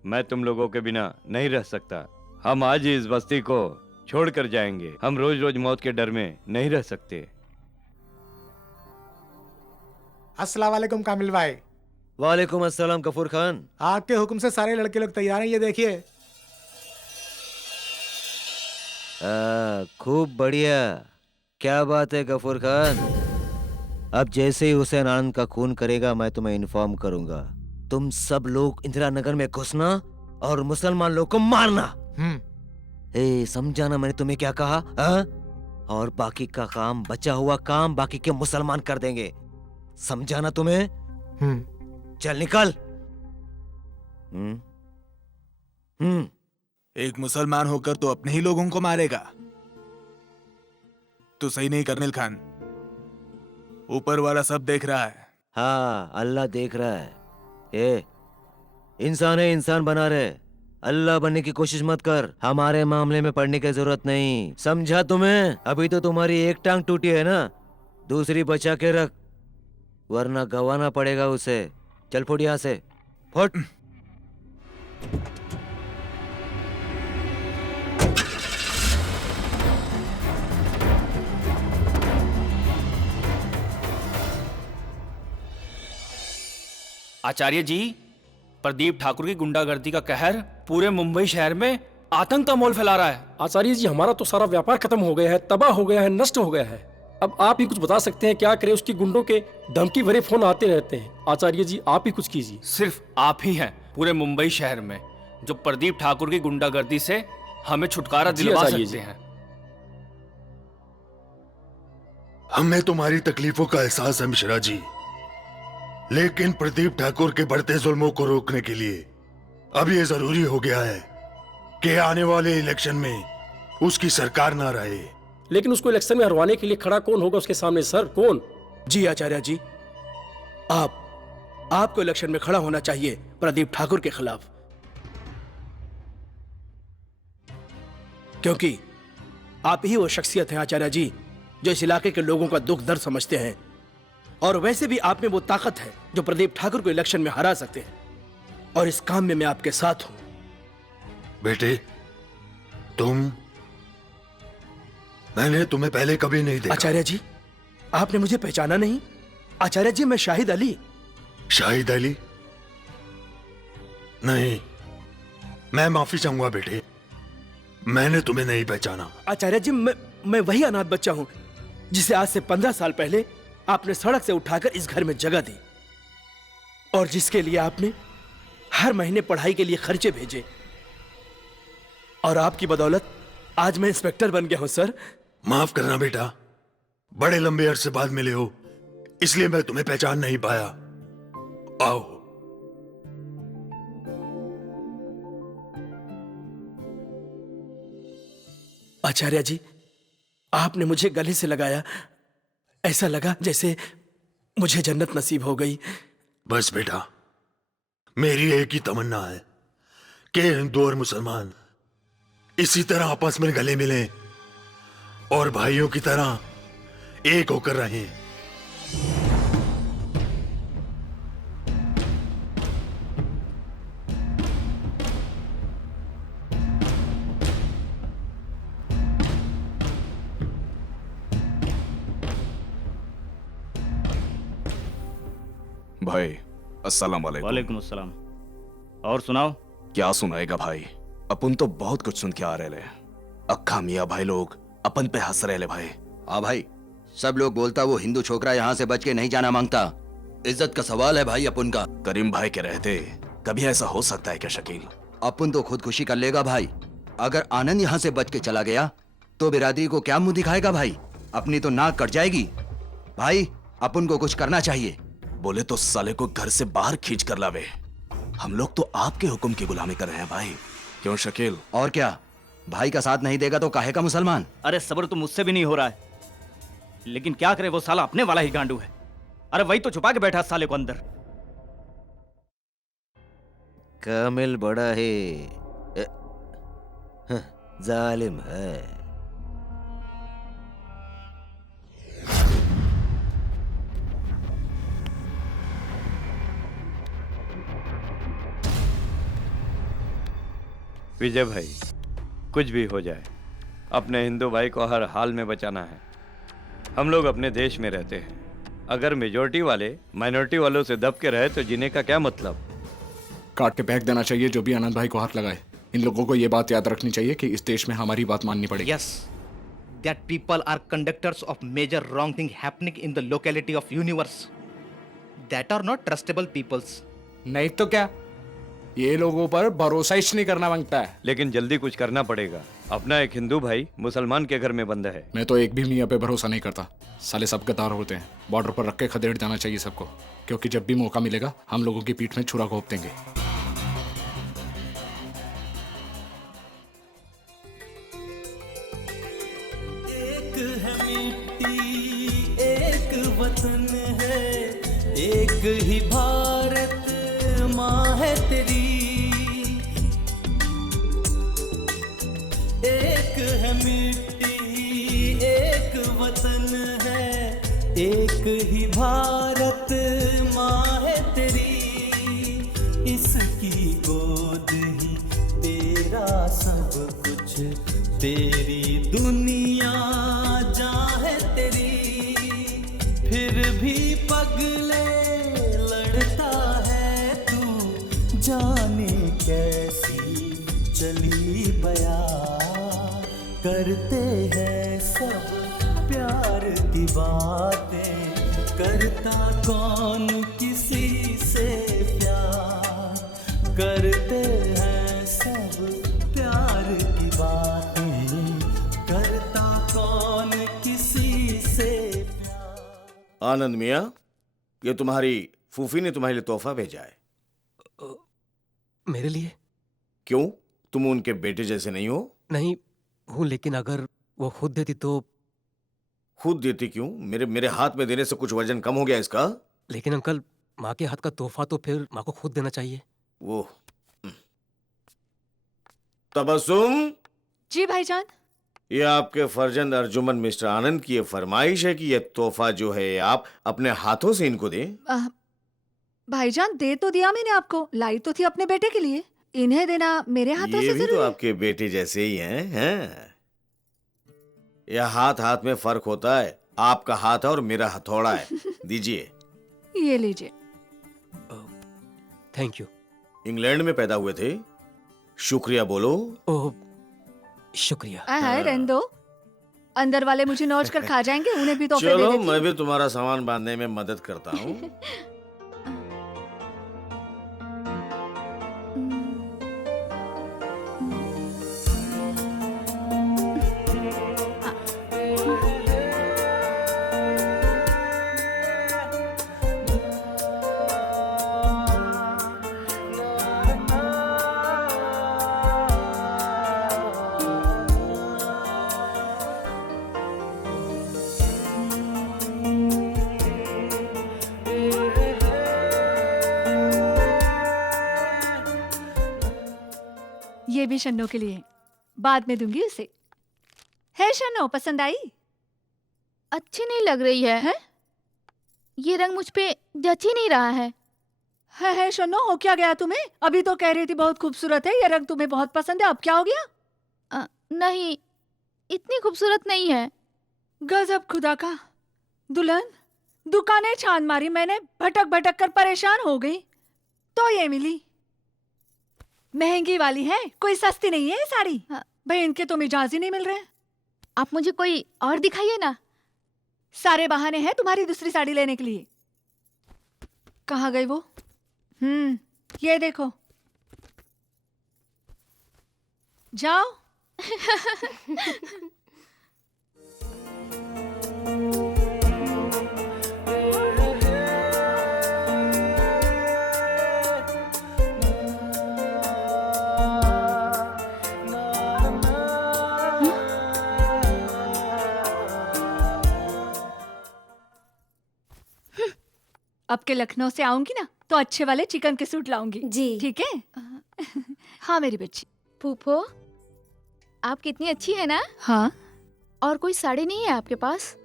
मैं तुम लोगों के बिना नहीं रह सकता। हम आज ही इस बस्ती को छोड़कर जाएंगे। हम रोज रोज मौत के डर में नहीं रह सकते। अस्सलाम वालेकुम कामिल भाई। वालेकुम अस्सलाम गफूर खान। आपके हुक्म से सारे लड़के लोग तैयार हैं, ये देखिए। खूब बढ़िया। क्या बात है गफूर खान, अब जैसे ही हुसैन आनंद का खून करेगा मैं तुम्हें इन्फॉर्म करूंगा। तुम सब लोग इंदिरा नगर में घुसना और मुसलमान लोग को मारना। समझा ना मैंने तुम्हें क्या कहा? और बाकी का काम, बचा हुआ काम बाकी के मुसलमान कर देंगे। समझा ना तुम्हें? चल निकल। एक मुसलमान होकर तो अपने ही लोगों को मारेगा। तो सही नहीं कर्नल खान, ऊपर वाला सब देख रहा है। हाँ, अल्लाह देख रहा है। इंसान है, इंसान बना रहे। अल्लाह बनने की कोशिश मत कर, हमारे मामले में पड़ने की जरूरत नहीं। समझा तुम्हें? अभी तो तुम्हारी एक टांग टूटी है ना, दूसरी बचा के रख, वरना गवाना पड़ेगा उसे। चल फुट यहाँ से, फुट। आचार्य जी, प्रदीप ठाकुर की गुंडागर्दी का कहर पूरे मुंबई शहर में आतंक का माहौल फैला रहा है। आचार्य जी, हमारा तो सारा व्यापार खत्म हो गया है, तबाह हो गया है, नष्ट हो गया है। अब आप ही कुछ बता सकते हैं, क्या करें? उसकी गुंडों के धमकी भरे फोन आते रहते हैं। आचार्य जी आप ही कुछ कीजिए। सिर्फ आप ही हैं पूरे मुंबई शहर में जो प्रदीप ठाकुर की गुंडागर्दी से हमें छुटकारा दिलवा सकते हैं। हमें तुम्हारी तकलीफों का एहसास है मिश्रा जी, लेकिन प्रदीप ठाकुर के बढ़ते जुल्मों को रोकने के लिए अब ये जरूरी हो गया है कि आने वाले इलेक्शन में उसकी सरकार ना रहे। लेकिन उसको इलेक्शन में हरवाने के लिए खड़ा कौन होगा उसके सामने सर? कौन? जी आचार्य जी, आपको इलेक्शन में खड़ा होना चाहिए प्रदीप ठाकुर के खिलाफ, क्योंकि आप ही वो शख्सियत हैं आचार्य जी जो इस इलाके के लोगों का दुख दर्द समझते हैं, और वैसे भी आप में वो ताकत है जो प्रदीप ठाकुर को इलेक्शन में हरा सकते हैं, और इस काम में मैं आपके साथ हूं। बेटे मैंने तुम्हें पहले कभी नहीं देखा। आचार्य जी आपने मुझे पहचाना नहीं? आचार्य जी मैं शाहिद अली। शाहिद अली? नहीं, मैं माफी चाहूंगा बेटे, मैंने तुम्हें नहीं पहचाना। आचार्य जी मैं वही अनाथ बच्चा हूं जिसे आज से 15 साल पहले आपने सड़क से उठाकर इस घर में जगह दी, और जिसके लिए आपने हर महीने पढ़ाई के लिए खर्चे भेजे, और आपकी बदौलत आज मैं इंस्पेक्टर बन गया हूं सर। माफ करना बेटा, बड़े लंबे अरसे बाद मिले हो इसलिए मैं तुम्हें पहचान नहीं पाया। आओ। आचार्य जी आपने मुझे गले से लगाया, ऐसा लगा जैसे मुझे जन्नत नसीब हो गई। बस बेटा, मेरी एक ही तमन्ना है कि हिंदू और मुसलमान इसी तरह आपस में गले मिलें और भाइयों की तरह एक होकर रहें। भाई अस्सलाम वालेकुम। वालेकुम अस्सलाम। और सुनाओ। क्या सुनाएगा भाई, अपन तो बहुत कुछ सुन के आ रहे ले। अक्खा मियाँ भाई लोग अपन पे हंस रहे ले भाई। हाँ भाई, सब लोग बोलता वो हिंदू छोकरा यहाँ से बच के नहीं जाना मांगता। इज्जत का सवाल है भाई अपन का। करीम भाई के रहते कभी ऐसा हो सकता है क्या शकील? अपन तो खुदकुशी कर लेगा भाई। अगर आनंद यहाँ से बच के चला गया तो बिरादरी को क्या मुंह दिखाएगा भाई? अपनी तो नाक कट जाएगी। भाई अपन को कुछ करना चाहिए। बोले तो साले को घर से बाहर खींच कर लावे। हम लोग तो आपके हुक्म की गुलामी कर रहे हैं भाई। क्यों शकील? और क्या, भाई का साथ नहीं देगा तो काहे का मुसलमान? अरे सब्र तो मुझसे भी नहीं हो रहा है, लेकिन क्या करे, वो साला अपने वाला ही गांडू है। अरे वही तो छुपा के बैठा साले को अंदर। कामिल बड़ा है, जालिम है। विजय भाई, कुछ भी हो जाए अपने हिंदू भाई को हर हाल में बचाना है। हम लोग अपने देश में रहते हैं, अगर मेजोरिटी वाले माइनॉरिटी वालों से दब के रहे तो जीने का क्या मतलब? काट के फेंक देना चाहिए जो भी आनंद भाई को हाथ लगाए। इन लोगों को ये बात याद रखनी चाहिए कि इस देश में हमारी बात माननी पड़ेगी। Yes, that people are conductors of major wrong thing happening in the locality of universe. That are not trustable peoples. नहीं तो क्या, ये लोगों पर भरोसा ही नहीं करना मांगता है। लेकिन जल्दी कुछ करना पड़ेगा। अपना एक हिंदू भाई मुसलमान के घर में बंद है। मैं तो एक भी मियाँ पे भरोसा नहीं करता। साले सब गद्दार होते हैं। बॉर्डर पर रख के खदेड़ जाना चाहिए सबको, क्योंकि जब भी मौका मिलेगा हम लोगों की पीठ में छुरा घोंप देंगे। एक है मिट्टी, एक वतन है, एक ही भारत माँ है तेरी। एक है मिट्टी, एक वतन है, एक ही भारत माँ है तेरी। इसकी गोद ही तेरा सब कुछ, तेरी दुनिया जहाँ है तेरी। फिर भी पगले लड़ता है तू, जाने कैसी चली बया। करते हैं सब प्यार की बातें करता कौन किसी से प्यार करते हैं सब प्यार की बातें करता कौन किसी से आनंद मियां, ये तुम्हारी फूफी ने तुम्हारे लिए तोहफा भेजा है। मेरे लिए? क्यों, तुम उनके बेटे जैसे नहीं हो? नहीं हूँ, लेकिन अगर वो खुद देती तो। खुद देती क्यों? मेरे हाथ में देने से कुछ वजन कम हो गया इसका? लेकिन अंकल, माँ के हाथ का तोहफा तो फिर माँ को खुद देना चाहिए। वो तबस्सुम जी भाईजान। ये आपके फर्जंद अर्जुमन मिस्टर आनंद की ये फरमाइश है कि ये तोहफा जो है आप अपने हाथों से इनको दें। भाईजान दे तो दिया मैंने आपको, लाई तो थी अपने बेटे के लिए, इन्हें देना मेरे हाथों ये से भी जरूरी तो है। आपके बेटे जैसे ही हैं। यह हाथ हाथ में फर्क होता है, आपका हाथ है और मेरा हथौड़ा है। दीजिए। ये लीजिए। Thank you. इंग्लैंड में पैदा हुए थे, शुक्रिया बोलो। ओह शुक्रिया। हाय रहने दो, अंदर वाले मुझे नोच कर खा जाएंगे, उन्हें भी तोहफे दे चलो देती। मैं भी तुम्हारा सामान बांधने में मदद करता हूँ। ये भी शन्नो के लिए, बाद में दूंगी उसे। है शन्नो, पसंद आई? अच्छी नहीं लग रही है? ये रंग मुझ पे जच ही नहीं रहा है। है शन्नो, हो क्या गया तुम्हें? अभी तो कह रही थी बहुत खूबसूरत है, ये रंग तुम्हें बहुत पसंद है, अब क्या हो गया? नहीं, इतनी खूबसूरत नहीं है। गजब खुदा का। दुल्हन, दुकानें छान मारी मैंने, भटक भटक कर परेशान हो गई, तो ये मिली। महंगी वाली है, कोई सस्ती नहीं है ये साड़ी। भाई इनके तो मिजाज ही नहीं मिल रहे। आप मुझे कोई और दिखाइए ना। सारे बहाने हैं तुम्हारी दूसरी साड़ी लेने के लिए। कहाँ गई वो? ये देखो, जाओ। अब के लखनऊ से आऊंगी ना तो अच्छे वाले चिकन के सूट लाऊंगी जी, ठीक है? हाँ मेरी बच्ची। फूफो, आप कितनी अच्छी है ना। हाँ। और कोई साड़ी नहीं है आपके पास?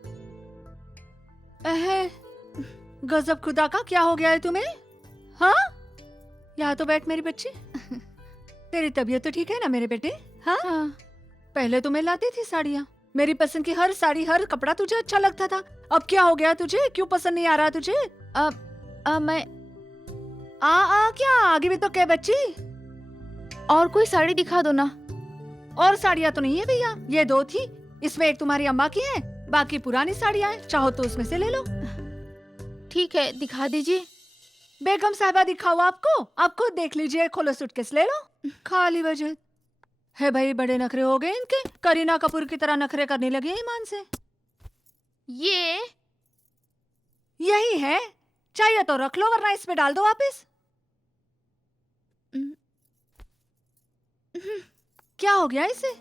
गजब खुदा का, क्या हो गया है तुम्हें? हाँ, यहाँ तो बैठ मेरी बच्ची। तेरी तबीयत तो ठीक है ना मेरे बेटे? हाँ? पहले तो मैं लाती थी साड़ियाँ, मेरी पसंद की हर साड़ी हर कपड़ा तुझे अच्छा लगता था। अब क्या हो गया तुझे? क्यों पसंद नहीं आ रहा तुझे? मैं क्या आगे भी तो क्या बच्ची? और कोई साड़ी दिखा दो ना। और साड़ियाँ तो नहीं है भैया, ये दो थी, इसमें एक तुम्हारी अम्मा की है, बाकी पुरानी साड़ियाँ हैं, चाहो तो उसमें से ले लो। ठीक है, दिखा दीजिए। बेगम साहबा दिखाओ आपको? आप खुद देख लीजिए, खोलो सूटकेस ले लो। खाली वजह है भाई, बड़े नखरे हो गए इनके, करीना कपूर की तरह नखरे करने लगे ईमान से। यही है, चाहिए तो रख लो वरना इसमें डाल दो वापस। क्या हो गया इसे?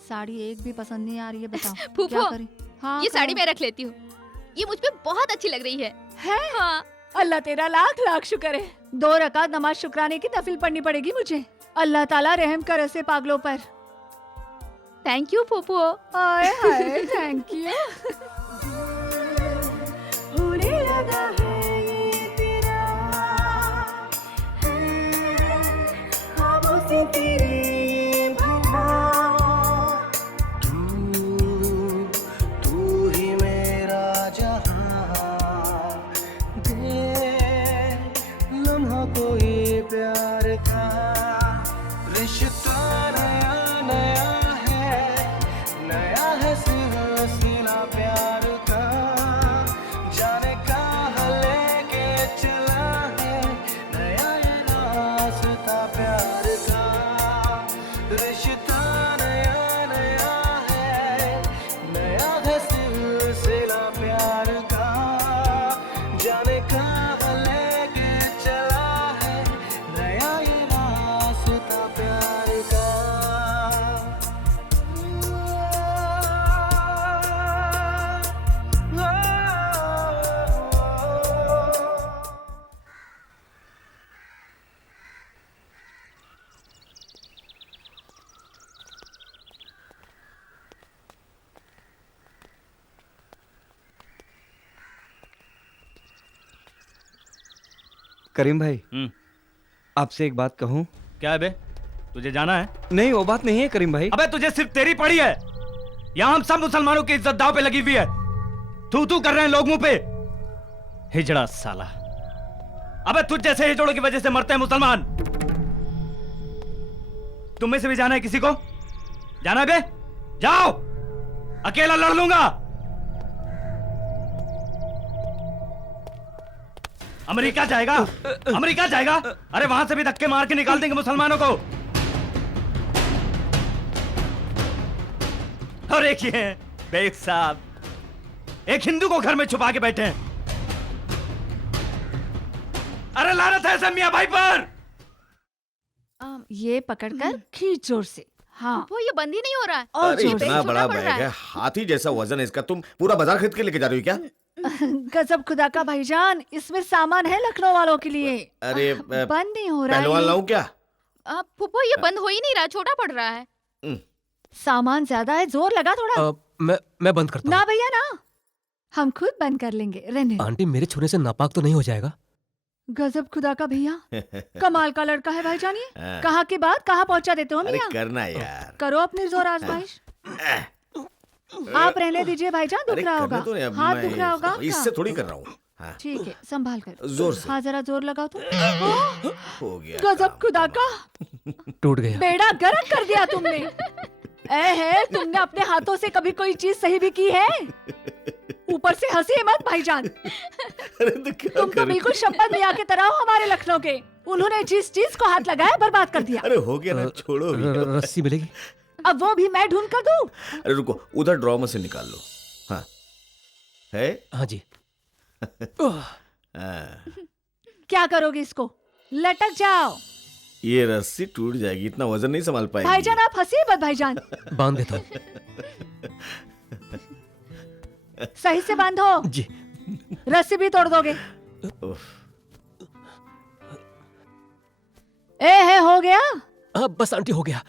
साड़ी एक भी पसंद नहीं आ रही है, बताओ क्या फूफो, करें? हाँ, ये साड़ी मैं रख लेती हूँ, ये मुझ पे बहुत अच्छी लग रही है। हाँ। अल्लाह तेरा लाख लाख शुक्र है। 2 रकात नमाज शुक्राने की नफिल पढ़नी पड़ेगी मुझे। अल्लाह ताला रहम कर ऐसे पागलों पर। थैंक यू फूफो। Hi hi, thank you. प्यार का रिश्ता नया नया है सिलसिला प्यार का जाने कहाँ लेके चला है नया ये रास्ता प्यार का रिश्ता नया नया है सिलसिला प्यार का जाने कहाँ लेके चला है नया ये रास्ता प्यार का करीम भाई आपसे एक बात कहूं? क्या है बे? तुझे जाना है? नहीं वो बात नहीं है करीम भाई। अबे तुझे सिर्फ तेरी पड़ी है। यहाँ हम सब मुसलमानों की इज्जत दांव पे लगी हुई है। तू तू कर रहे हैं लोग मुंह पे। हिजड़ा साला। अबे तुझ जैसे हिजड़ों की वजह से मरते हैं मुसलमान। तुम में से भी जाना है किसी को? जाना है बे? जाओ, अकेला लड़ लूंगा। अमेरिका जाएगा? अमेरिका जाएगा? अरे वहां से भी धक्के मार के निकाल देंगे मुसलमानों को। और एक ये बेग साहब, एक हिंदू को घर में छुपा के बैठे हैं। अरे लानत है ऐसे मियां भाई पर। ये पकड़कर खींच जोर से। हाँ वो ये बंद ही नहीं हो रहा है। और अरे जोर से। इतना बड़ा बैग है, हाथी जैसा वजन है इसका। तुम पूरा बाजार खरीद के लेके जा रही हो क्या? गजब खुदा का भाईजान, इसमें सामान है लखनऊ वालों के लिए। अरे बंद नहीं हो रहा पहलवान है। लाऊं क्या? फूफो ये बंद हो ही नहीं रहा, छोटा पड़ रहा है। सामान ज्यादा है, जोर लगा थोड़ा। मैं बंद करता ना भैया ना, हम खुद बंद कर लेंगे। रहने हूँ। आंटी मेरे छूने से नापाक तो नहीं हो जाएगा? गजब खुदा का भैया, कमाल का लड़का है भाईजान ये। हाँ। कहाँ की बात कहाँ पहुँचा देते हो अरे मियां। करना यार। करो अपनी जोर आजमाइश। आप रहने दीजिए भाईजान, दुख अरे रहा करना होगा। तो नहीं, अब हाथ मैं दुख रहा होगा इससे आपका। थोड़ी कर रहा हूँ। हाँ। ठीक है, संभाल कर। जोर से। हाँ जरा जोर लगाओ तो। हो गया। गजब खुदा का, टूट गया। बेड़ा गर्क कर दिया तुमने। है तुमने अपने हाथों से कभी कोई चीज सही भी की है? ऊपर से हंसी मत भाईजान। तुम तो बिल्कुल शपथ मियां की तरह हो हमारे लखनऊ के। उन्होंने जिस चीज को हाथ लगाया बर्बाद कर दिया। अरे हो गया ना, छोड़ो अभी। रस्सी मिलेगी? अब वो भी मैं ढूंढ कर दूं? अरे रुको, उधर ड्रॉ में से निकाल लो। हाँ है? हाँ जी। क्या करोगे इसको? लटक जाओ। ये रस्सी टूट जाएगी, इतना वजन नहीं संभाल पाएगी। भाईजान आप हंसी मत भाईजान। बांध देता हूँ। सही से बांधो जी। रस्सी भी तोड़ दोगे। हो गया? बस आंटी हो गया।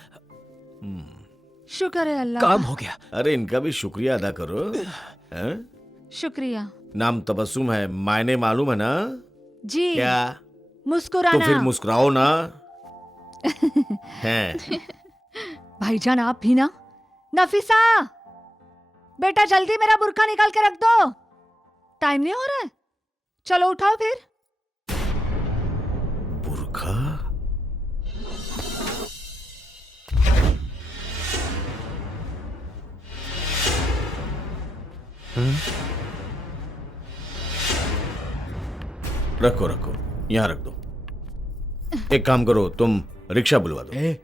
शुक्र है अल्लाह काम का। हो गया। अरे इनका भी शुक्रिया अदा करो। हाँ? शुक्रिया नाम तबस्सुम है, मायने मालूम है ना? जी। क्या? मुस्कुराना। तो फिर मुस्कुराओ ना। हैं? भाईजान आप भी ना। नफीसा बेटा जल्दी मेरा बुर्का निकाल के रख दो, टाइम नहीं हो रहा है। चलो उठाओ फिर। बुर्का? रखो रखो, यहाँ रख दो। एक काम करो, तुम रिक्शा बुलवा दो। ए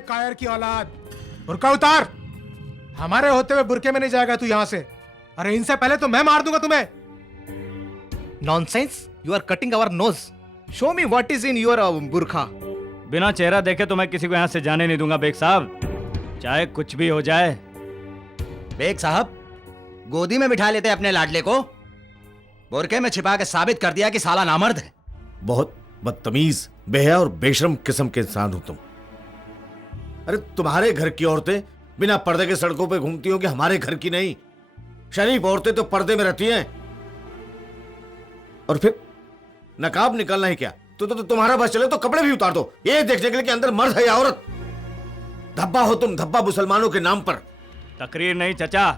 कायर की औलाद, बुर्का उतार। हमारे होते हुए बुरके में नहीं जाएगा तू यहाँ से। अरे इनसे पहले तो मैं मार दूंगा तुम्हें। Nonsense, you are cutting our nose. Show me what is in your बुरखा। बिना चेहरा देखे तो मैं किसी को यहाँ से जाने नहीं दूंगा बेग साहब, चाहे कुछ भी हो जाए। बेग साहब गोदी में बिठा लेते अपने लाडले को, बुरके में छिपा के साबित कर दिया कि साला नामर्द है। बहुत बदतमीज, बेहया और बेशरम किस्म के इंसान हो तुम। अरे तुम्हारे घर की औरतें बिना पर्दे के सड़कों पे घूमती होंगी, हमारे घर की नहीं। शरीफ औरतें तो पर्दे में रहती हैं। और फिर नकाब निकालना ही क्या? तो तुम्हारा बस चले तो कपड़े भी उतार दो, ये देखने के लिए कि अंदर मर्द है या औरत। धब्बा हो तुम, धब्बा मुसलमानों के नाम पर। तकरीर नहीं चचा,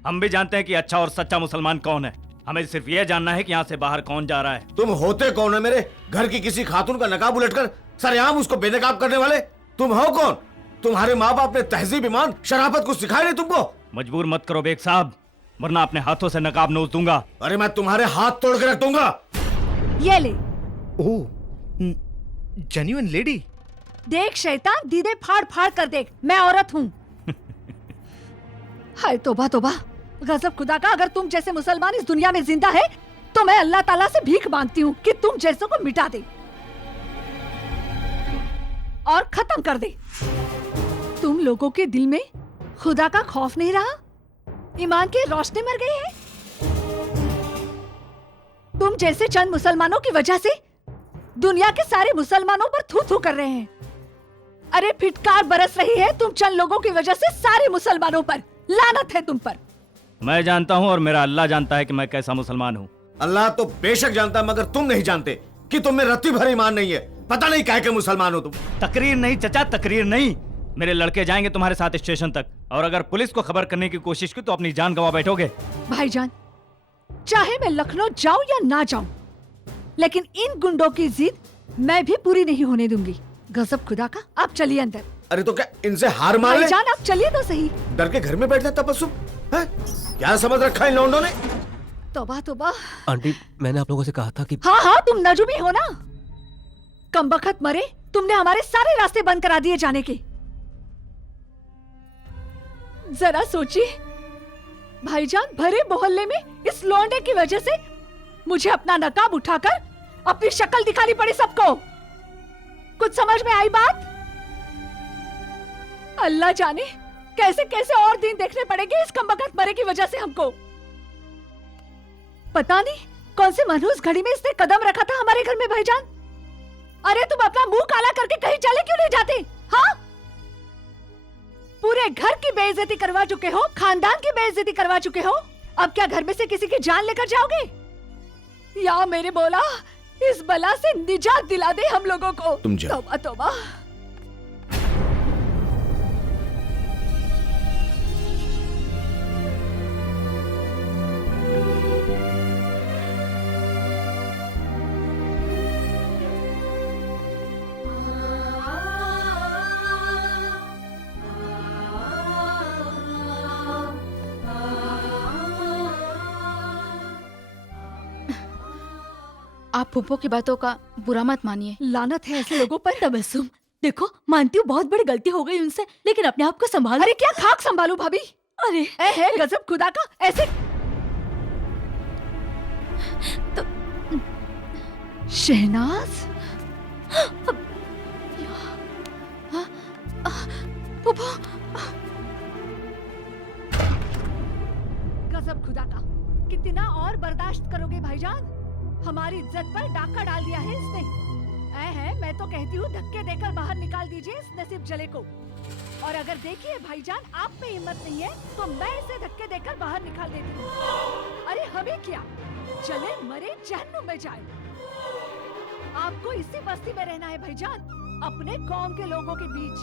हम भी जानते हैं कि अच्छा और सच्चा मुसलमान कौन है। हमें सिर्फ ये जानना है कि यहाँ से बाहर कौन जा रहा है। तुम होते कौन है मेरे घर की किसी खातून का नकाब उलटकर सरेआम उसको बेनकाब करने वाले? तुम हो कौन? तुम्हारे माँ बाप ने तहजीब, ईमान, शराफत कुछ सिखाया नहीं तुमको? मजबूर मत करो बेग साहब, वरना अपने हाथों से नकाब नोच दूंगा। अरे मैं तुम्हारे हाथ तोड़ के रख दूंगा। ये ले। ओह, जेन्युइन लेडी। देख शैतान, दीदे फाड़ फाड़ कर देख, मैं औरत हूँ। हाय तौबा तौबा, गजब खुदा का, अगर तुम जैसे मुसलमान इस दुनिया में जिंदा है तो मैं अल्लाह ताला से भीख मांगती हूँ कि तुम जैसों को मिटा दे और खत्म कर दे। तुम लोगों के दिल में खुदा का खौफ नहीं रहा, ईमान की रोशनी मर गई है। तुम जैसे चंद मुसलमानों की वजह से दुनिया के सारे मुसलमानों पर थू थू कर रहे हैं। अरे फिटकार बरस रही है तुम चंद लोगों की वजह से सारे मुसलमानों पर। लानत है तुम पर। मैं जानता हूँ और मेरा अल्लाह जानता है कि मैं कैसा मुसलमान हूँ। अल्लाह तो बेशक जानता, मगर तुम नहीं जानते कि तुम में रत्ती भर ईमान नहीं है। पता नहीं काहे के मुसलमान हो तुम। तकरीर नहीं चचा, तकरीर नहीं। मेरे लड़के जाएंगे तुम्हारे साथ स्टेशन तक, और अगर पुलिस को खबर करने की कोशिश की तो अपनी जान गंवा बैठोगे। भाईजान, चाहे मैं लखनऊ जाऊं या ना जाऊं, लेकिन इन गुंडों की जिद मैं भी पूरी नहीं होने दूंगी। गजब खुदा का, आप चलिए अंदर। अरे तो क्या इनसे हार मान ले? भाईजान आप चलिए तो सही। डर के घर में बैठना तपस्सुम है? क्या समझ रखा इन लौंडों ने? तौबा तौबा। आंटी, मैंने आप लोगों से कहा था कि हाँ हाँ, तुम नजुबी हो ना। कमबख्त मरे, तुमने हमारे सारे रास्ते बंद करा दिए जाने के। जरा सोचिए भाईजान, भरे मोहल्ले में इस लौंडे की वजह से मुझे अपना नकाब उठाकर अपनी शक्ल दिखानी पड़ी सबको। कुछ समझ में आई बात? अल्लाह जाने कैसे कैसे और दिन देखने पड़ेंगे इस कमबख्त मरे की वजह से हमको। पता नहीं कौन से मनहूस घड़ी में इसने कदम रखा था हमारे घर में भाईजान। अरे तुम अपना मुंह काला करके कहीं चले क्यों नहीं जाते? हाँ, पूरे घर की बेइज्जती करवा चुके हो, खानदान की बेइज्जती करवा चुके हो। अब क्या घर में से किसी की जान लेकर जाओगे? या मेरे बोला, इस बला से निजात दिला दे हम लोगों को। तुम जाओ। तौबा तौबा। आप फूफो की बातों का बुरा मत मानिए। लानत है ऐसे लोगों पर। तबस्सुम, देखो मानती हूँ बहुत बड़ी गलती हो गई उनसे, लेकिन अपने आप को संभालो। अरे क्या खाक संभालू भाभी? अरे है गजब खुदा का, ऐसे तो शहनाज। फूफो, गजब खुदा का, कितना और बर्दाश्त करोगे भाईजान? हमारी इज्जत पर डाका डाल दिया है इसने। है मैं तो कहती हूँ धक्के देकर बाहर निकाल दीजिए इस नसीब जले को। और अगर देखिए भाईजान आप में हिम्मत नहीं है तो मैं इसे धक्के देकर बाहर निकाल देती हूँ। अरे हमें क्या, जले मरे जहन्नुम में जाए। आपको इसी बस्ती में रहना है भाईजान, अपने कौम के लोगों के बीच।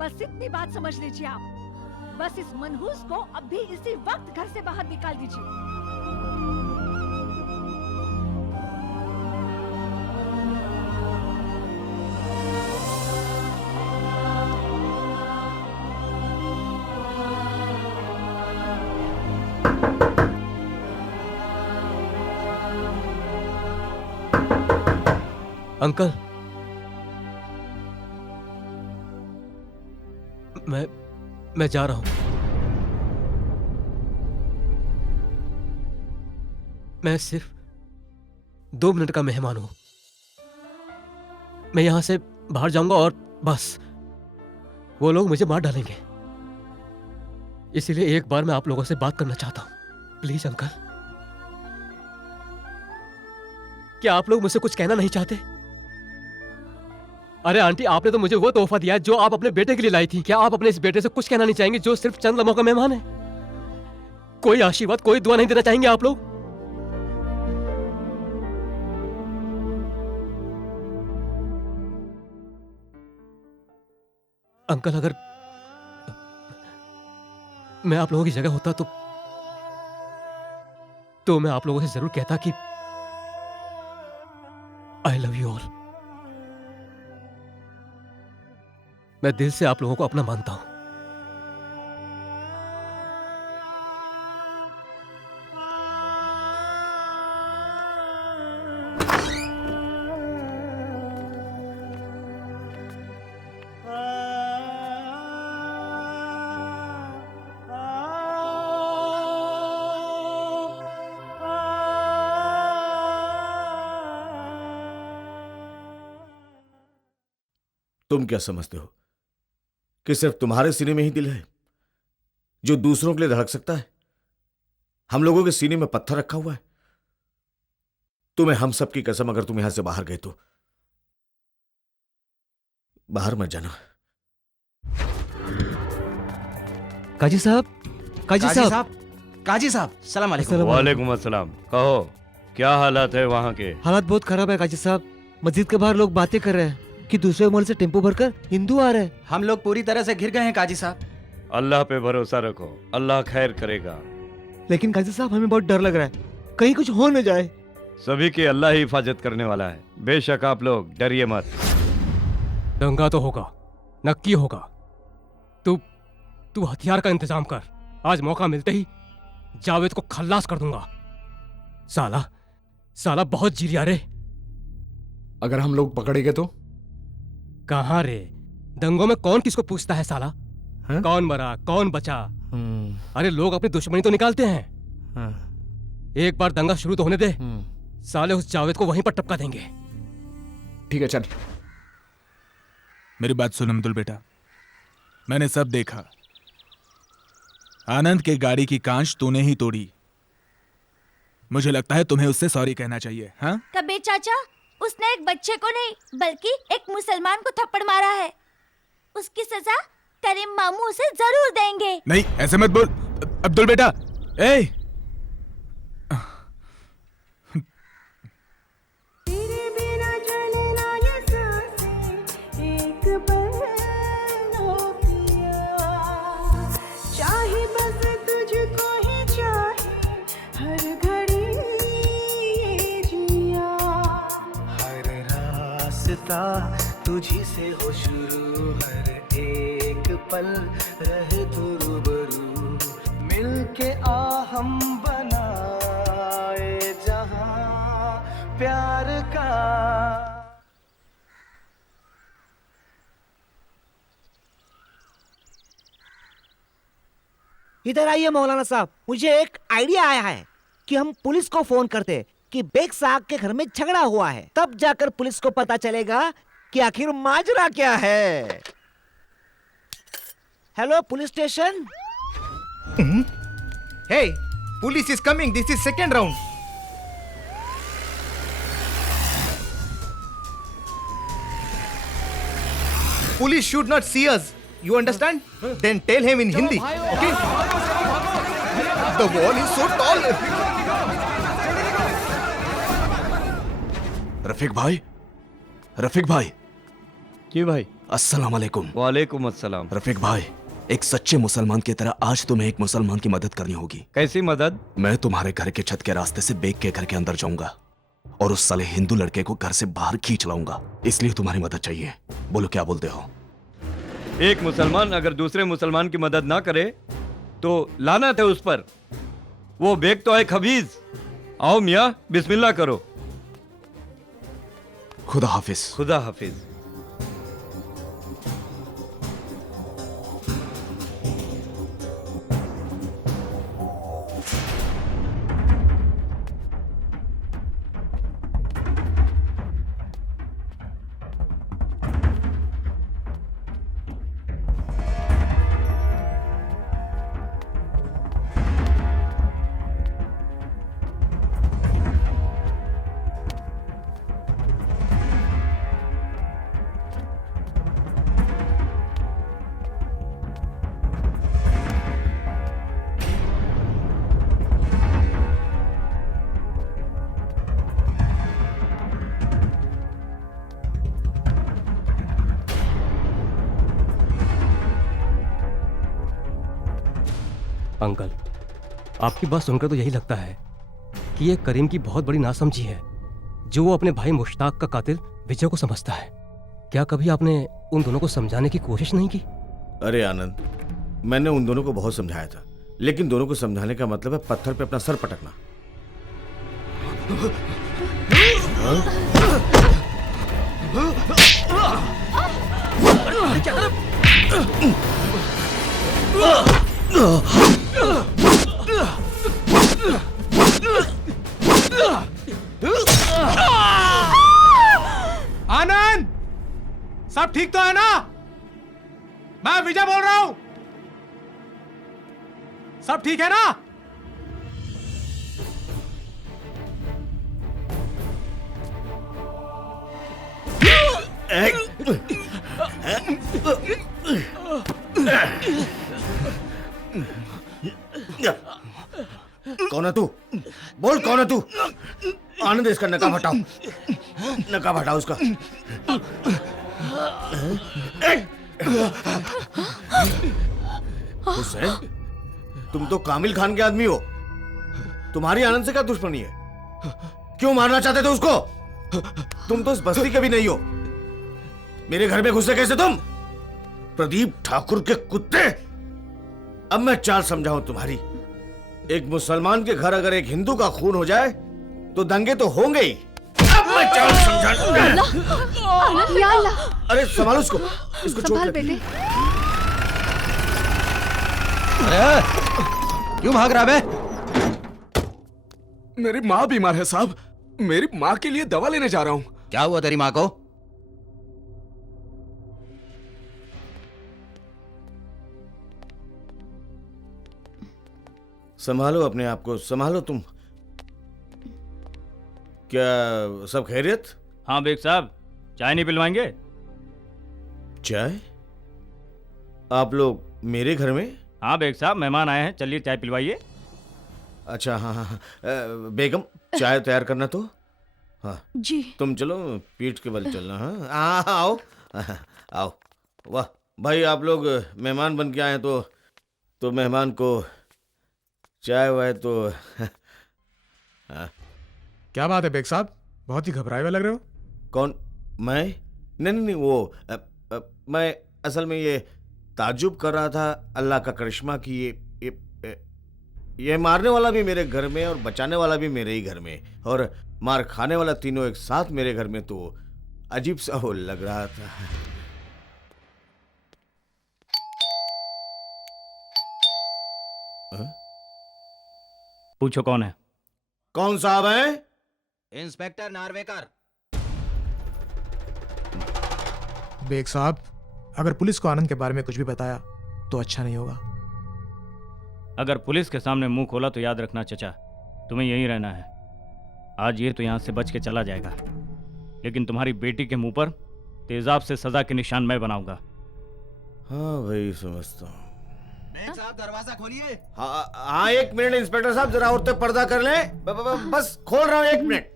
बस इतनी बात समझ लीजिए आप। बस इस मनहूस को अब भी इसी वक्त घर से बाहर निकाल दीजिए। अंकल, मैं जा रहा हूं। मैं सिर्फ 2 मिनट का मेहमान हूं। मैं यहां से बाहर जाऊंगा और बस वो लोग मुझे मार डालेंगे। इसीलिए एक बार मैं आप लोगों से बात करना चाहता हूं। प्लीज अंकल, क्या आप लोग मुझसे कुछ कहना नहीं चाहते? अरे आंटी, आपने तो मुझे वो तोहफा दिया है जो आप अपने बेटे के लिए लाई थी। क्या आप अपने इस बेटे से कुछ कहना नहीं चाहेंगे जो सिर्फ चंद लम्हों का मेहमान है? कोई आशीर्वाद, कोई दुआ नहीं देना चाहेंगे आप लोग? अंकल, मैं आप लोगों की जगह होता तो मैं आप लोगों से जरूर कहता कि आई लव यू ऑल। मैं दिल से आप लोगों को अपना मानता हूं। तुम क्या समझते हो कि सिर्फ तुम्हारे सीने में ही दिल है जो दूसरों के लिए धड़क सकता है? हम लोगों के सीने में पत्थर रखा हुआ है। तुम्हें हम सब की कसम, अगर तुम यहां से बाहर गए तो बाहर मत जाना। काजी साहब, काजी साहब, काजी साहब, सलाम अलैकुम। वालेकुम अस्सलाम। कहो क्या हालात है वहाँ के? हालात बहुत खराब है काजी साहब। मस्जिद के बाहर लोग बातें कर रहे हैं कि दूसरे मोहल्ले से टेम्पो भरकर हिंदू आ रहे हैं। हम लोग पूरी तरह से घिर गए हैं काजी साहब। अल्लाह पे भरोसा रखो, अल्लाह खैर करेगा। लेकिन काजी साहब हमें बहुत डर लग रहा है, कहीं कुछ हो न जाए। सभी की अल्लाह ही हिफाजत करने वाला है, बेशक आप लोग डरिए मत। दंगा तो होगा, नक्की होगा। तू हथियार का इंतजाम कर। आज मौका मिलते ही जावेद को खल्लास कर दूंगा। साला बहुत जिरिया रे। अगर हम लोग पकड़े गए तो? कहाँ रे, दंगों में कौन किसको पूछता है साला? कौन मरा कौन बचा? अरे लोग अपनी दुश्मनी तो निकालते हैं। एक बार दंगा शुरू तो होने दे, साले उस जावेद को वहीं पर टपका देंगे। ठीक है चल। मेरी बात सुन अब्दुल बेटा, मैंने सब देखा। आनंद के गाड़ी की कांच तूने ही तोड़ी। मुझे लगता है तुम्हें उससे सॉरी कहना चाहिए। हाँ कबीर चाचा, उसने एक बच्चे को नहीं बल्कि एक मुसलमान को थप्पड़ मारा है। उसकी सजा करीम मामू उसे जरूर देंगे। नहीं ऐसे मत बोल अब्दुल बेटा। ए तुझी से हो शुरू, हर एक पल रहे तू रूबरू, मिलके आ हम बनाए जहां प्यार का। इधर आइए मौलाना साहब, मुझे एक आइडिया आया है कि हम पुलिस को फोन करते कि बेग साहब के घर में झगड़ा हुआ है, तब जाकर पुलिस को पता चलेगा कि आखिर माजरा क्या है। Hello police station. Hey, police is coming, this is second round. Police should not see us, you understand? Then tell him in Hindi, okay? The wall is so tall. Rafiq भाई। जी भाई। अस्सलाम वालेकुम। वालेकुम अस्सलाम। रफीक भाई, एक सच्चे मुसलमान की तरह आज तुम्हें एक मुसलमान की मदद करनी होगी। कैसी मदद? मैं तुम्हारे घर के छत के रास्ते से बेग के घर के अंदर जाऊंगा और उस साले हिंदू लड़के को घर से बाहर खींच लाऊंगा, इसलिए तुम्हारी मदद चाहिए। बोलो क्या बोलते हो? एक मुसलमान अगर दूसरे मुसलमान की मदद ना करे तो लानत है उस पर। वो बेग तो है खबीज। आओ मियाँ, बिस्मिल्लाह करो। खुदा हाफिज। खुदा हाफिज। अंकल, आपकी बात सुनकर तो यही लगता है कि ये करीम की बहुत बड़ी नासमझी है जो वो अपने भाई मुश्ताक का कातिल विजय को समझता है। क्या कभी आपने उन दोनों को समझाने की कोशिश नहीं की? अरे आनंद, मैंने उन दोनों को बहुत समझाया था, लेकिन दोनों को समझाने का मतलब है पत्थर पे अपना सर पटकना। क्या कर? आनंद, सब ठीक तो है ना? मैं विजय बोल रहा हूं। सब ठीक है ना? कौन है तू? बोल कौन है तू? आनंद, इसका नकाब हटाओ, नकाब हटाओ उसका। हुसैन, तुम तो कामिल खान के आदमी हो, तुम्हारी आनंद से क्या दुश्मनी है? क्यों मारना चाहते थे उसको? तुम तो इस बस्ती के भी नहीं हो, मेरे घर में घुसे कैसे तुम? प्रदीप ठाकुर के कुत्ते! अब मैं चाल समझाऊं तुम्हारी। एक मुसलमान के घर अगर एक हिंदू का खून हो जाए तो दंगे तो होंगे ही। अब मैं चाल समझाऊंगा। या अल्लाह। अरे संभालो इसको, इसको संभाल बेटे। क्यों भाग रहा है? मेरी माँ बीमार है साहब, मेरी माँ के लिए दवा लेने जा रहा हूँ। क्या हुआ तेरी माँ को? संभालो अपने आप को, संभालो तुम। क्या सब खैरियत? हाँ बेग साहब, चाय नहीं पिलवाएंगे? चाय? आप लोग मेरे घर में? हाँ बेग साहब, मेहमान आए हैं, चलिए चाय पिलवाइए। अच्छा हाँ हाँ हाँ। बेगम, चाय तैयार करना तो। हाँ जी। तुम चलो, पीठ के बल चलना। हाँ आओ आओ। वाह भाई, आप लोग मेहमान बन के आए हैं तो मेहमान को चाय वाय तो क्या बात है बेग साहब, बहुत ही घबराए हुए लग रहे हो। कौन? मैं? नहीं, वो मैं असल में ये ताज्जुब कर रहा था अल्लाह का करिश्मा कि ये मारने वाला भी मेरे घर में और बचाने वाला भी मेरे ही घर में और मार खाने वाला तीनों एक साथ मेरे घर में, तो अजीब सा हो लग रहा था। पूछो कौन है? कौन साहब है? इंस्पेक्टर नार्वेकर। बेग साहब, अगर पुलिस को आनंद के बारे में कुछ भी बताया तो अच्छा नहीं होगा। अगर पुलिस के सामने मुंह खोला तो याद रखना चचा, तुम्हें यहीं रहना है। आज ये तो यहाँ से बच के चला जाएगा, लेकिन तुम्हारी बेटी के मुंह पर तेजाब से सजा के निशान मैं बनाऊंगा। हाँ भाई, समझता हूँ। साहब दरवाजा खोलिए। हाँ 1 मिनट इंस्पेक्टर साहब, जरा औरतें पर्दा कर लें। बस खोल रहा हूँ, 1 मिनट।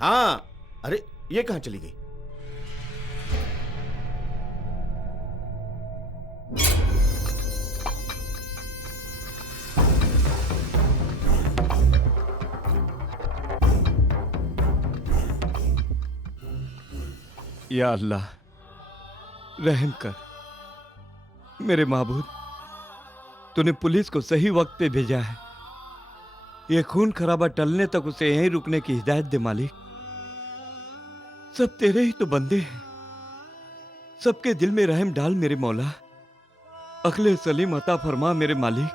हाँ, अरे ये कहाँ चली गई? या अल्लाह, रहम कर मेरे माबूद, तूने पुलिस को सही वक्त पे भेजा है। ये खून खराबा टलने तक उसे यहीं रुकने की हिदायत दे मालिक। सब तेरे ही तो बंदे हैं, सबके दिल में रहम डाल मेरे मौला। अक्ले सलीम अता फरमा मेरे मालिक।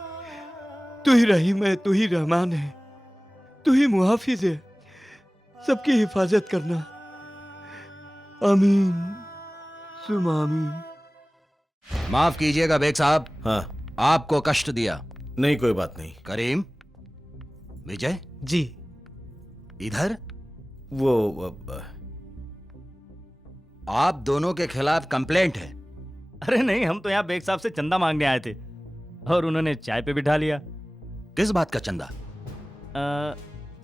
तू ही रहीम है, तू ही रहमान है, तू ही मुहाफिज है, सबकी हिफाजत करना। आमीन सुम आमीन। माफ कीजिएगा बेग साहब। हाँ, आपको कष्ट दिया। नहीं, कोई बात नहीं। करीम, विजय जी इधर। वो आप दोनों के खिलाफ कंप्लेंट है। अरे नहीं, हम तो यहाँ बेग साहब से चंदा मांगने आए थे और उन्होंने चाय पे बिठा लिया। किस बात का चंदा?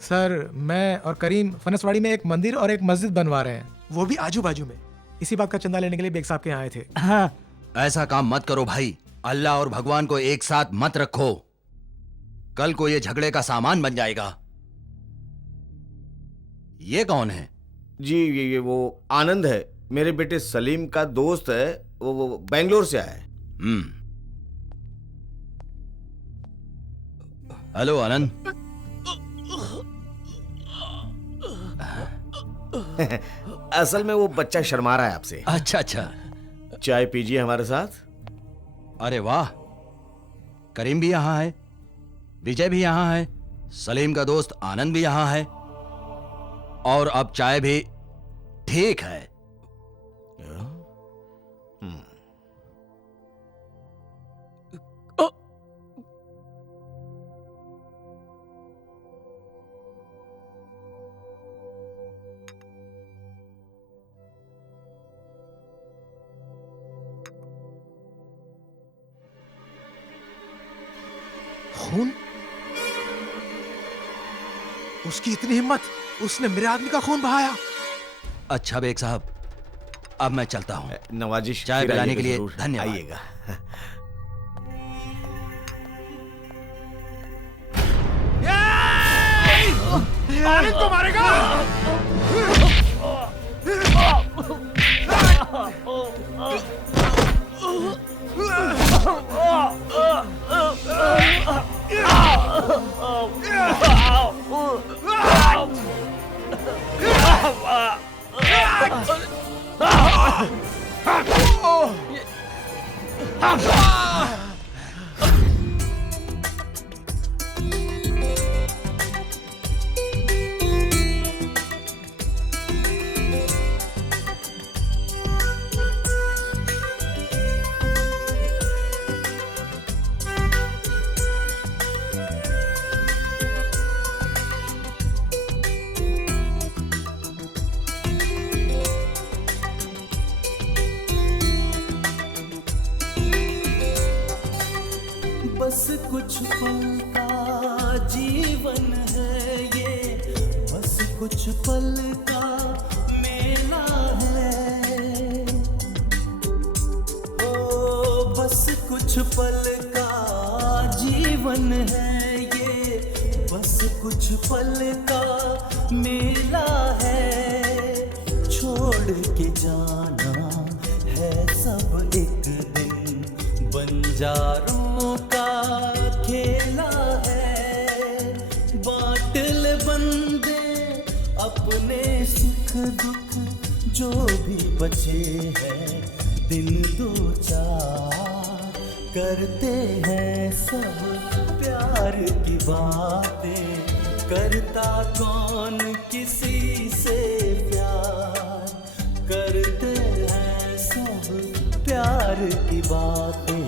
सर, मैं और करीम फनसवाड़ी में एक मंदिर और एक मस्जिद बनवा रहे हैं, वो भी आजू बाजू में। इसी बात का चंदा लेने के लिए बेग साहब के यहाँ आए थे। हाँ। ऐसा काम मत करो भाई, अल्लाह और भगवान को एक साथ मत रखो। कल को ये झगड़े का सामान बन जाएगा। ये कौन है? जी ये वो आनंद है, मेरे बेटे सलीम का दोस्त है। वो बेंगलोर से आया है। हेलो आनंद। असल में वो बच्चा शर्मा रहा है आपसे। अच्छा अच्छा। चाय पीजिए हमारे साथ। अरे वाह, करीम भी यहाँ है, विजय भी यहाँ है, सलीम का दोस्त आनंद भी यहाँ है, और अब चाय भी। ठीक है। खून? उसकी इतनी हिम्मत, उसने मेरे आदमी का खून बहाया। अच्छा बेग साहब, अब मैं चलता हूँ। नवाजिश, चाय पिलाने के लिए धन्यवाद। आइएगा। आनंद को मारेगा। बस कुछ पल का जीवन है ये, बस कुछ पल का मेला है। ओ बस कुछ पल का जीवन है ये, बस कुछ पल का मेला है। छोड़ के जाना है सब एक दिन, बंजारों का खेला है। बाटल बंदे अपने सुख दुख जो भी बचे हैं, दिन दो चार करते हैं सब प्यार की बातें। करता कौन किसी से प्यार, करते हैं सब प्यार की बातें।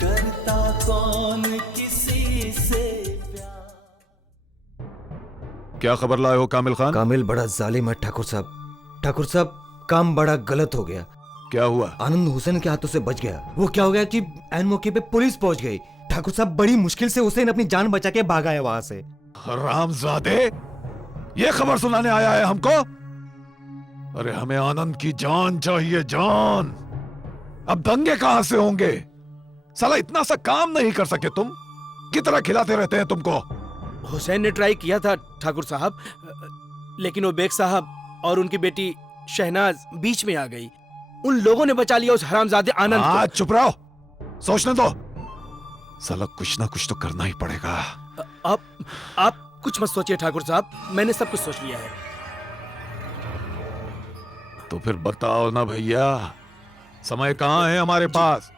करता कौन किसी से प्यार। क्या खबर लाए हो कामिल खान? कामिल बड़ा जालिम है ठाकुर साहब। ठाकुर साहब, काम बड़ा गलत हो गया। क्या हुआ? आनंद हुसैन के हाथों से बच गया। वो क्या हो गया कि ऐन मौके पे पुलिस पहुंच गई। ठाकुर साहब, बड़ी मुश्किल से हुसैन अपनी जान बचा के भागा है वहां से। हरामजादे, ये खबर सुनाने आया है हमको? अरे हमें आनंद की जान चाहिए, जान। अब दंगे कहां से होंगे? साला इतना सा काम नहीं कर सके तुम? कितना खिलाते रहते हैं तुमको? हुसैन ने ट्राई किया था ठाकुर साहब, लेकिन वो बेग साहब और उनकी बेटी शहनाज बीच में आ गई। उन लोगों ने बचा लिया उस हरामजादे आनंद को। चुप रहो, सोचने दो। साला कुछ ना कुछ तो करना ही पड़ेगा। आप कुछ मत सोचिए ठाकुर साहब, मैंने सब कुछ सोच लिया है। तो फिर बताओ ना भैया, समय कहाँ है हमारे पास?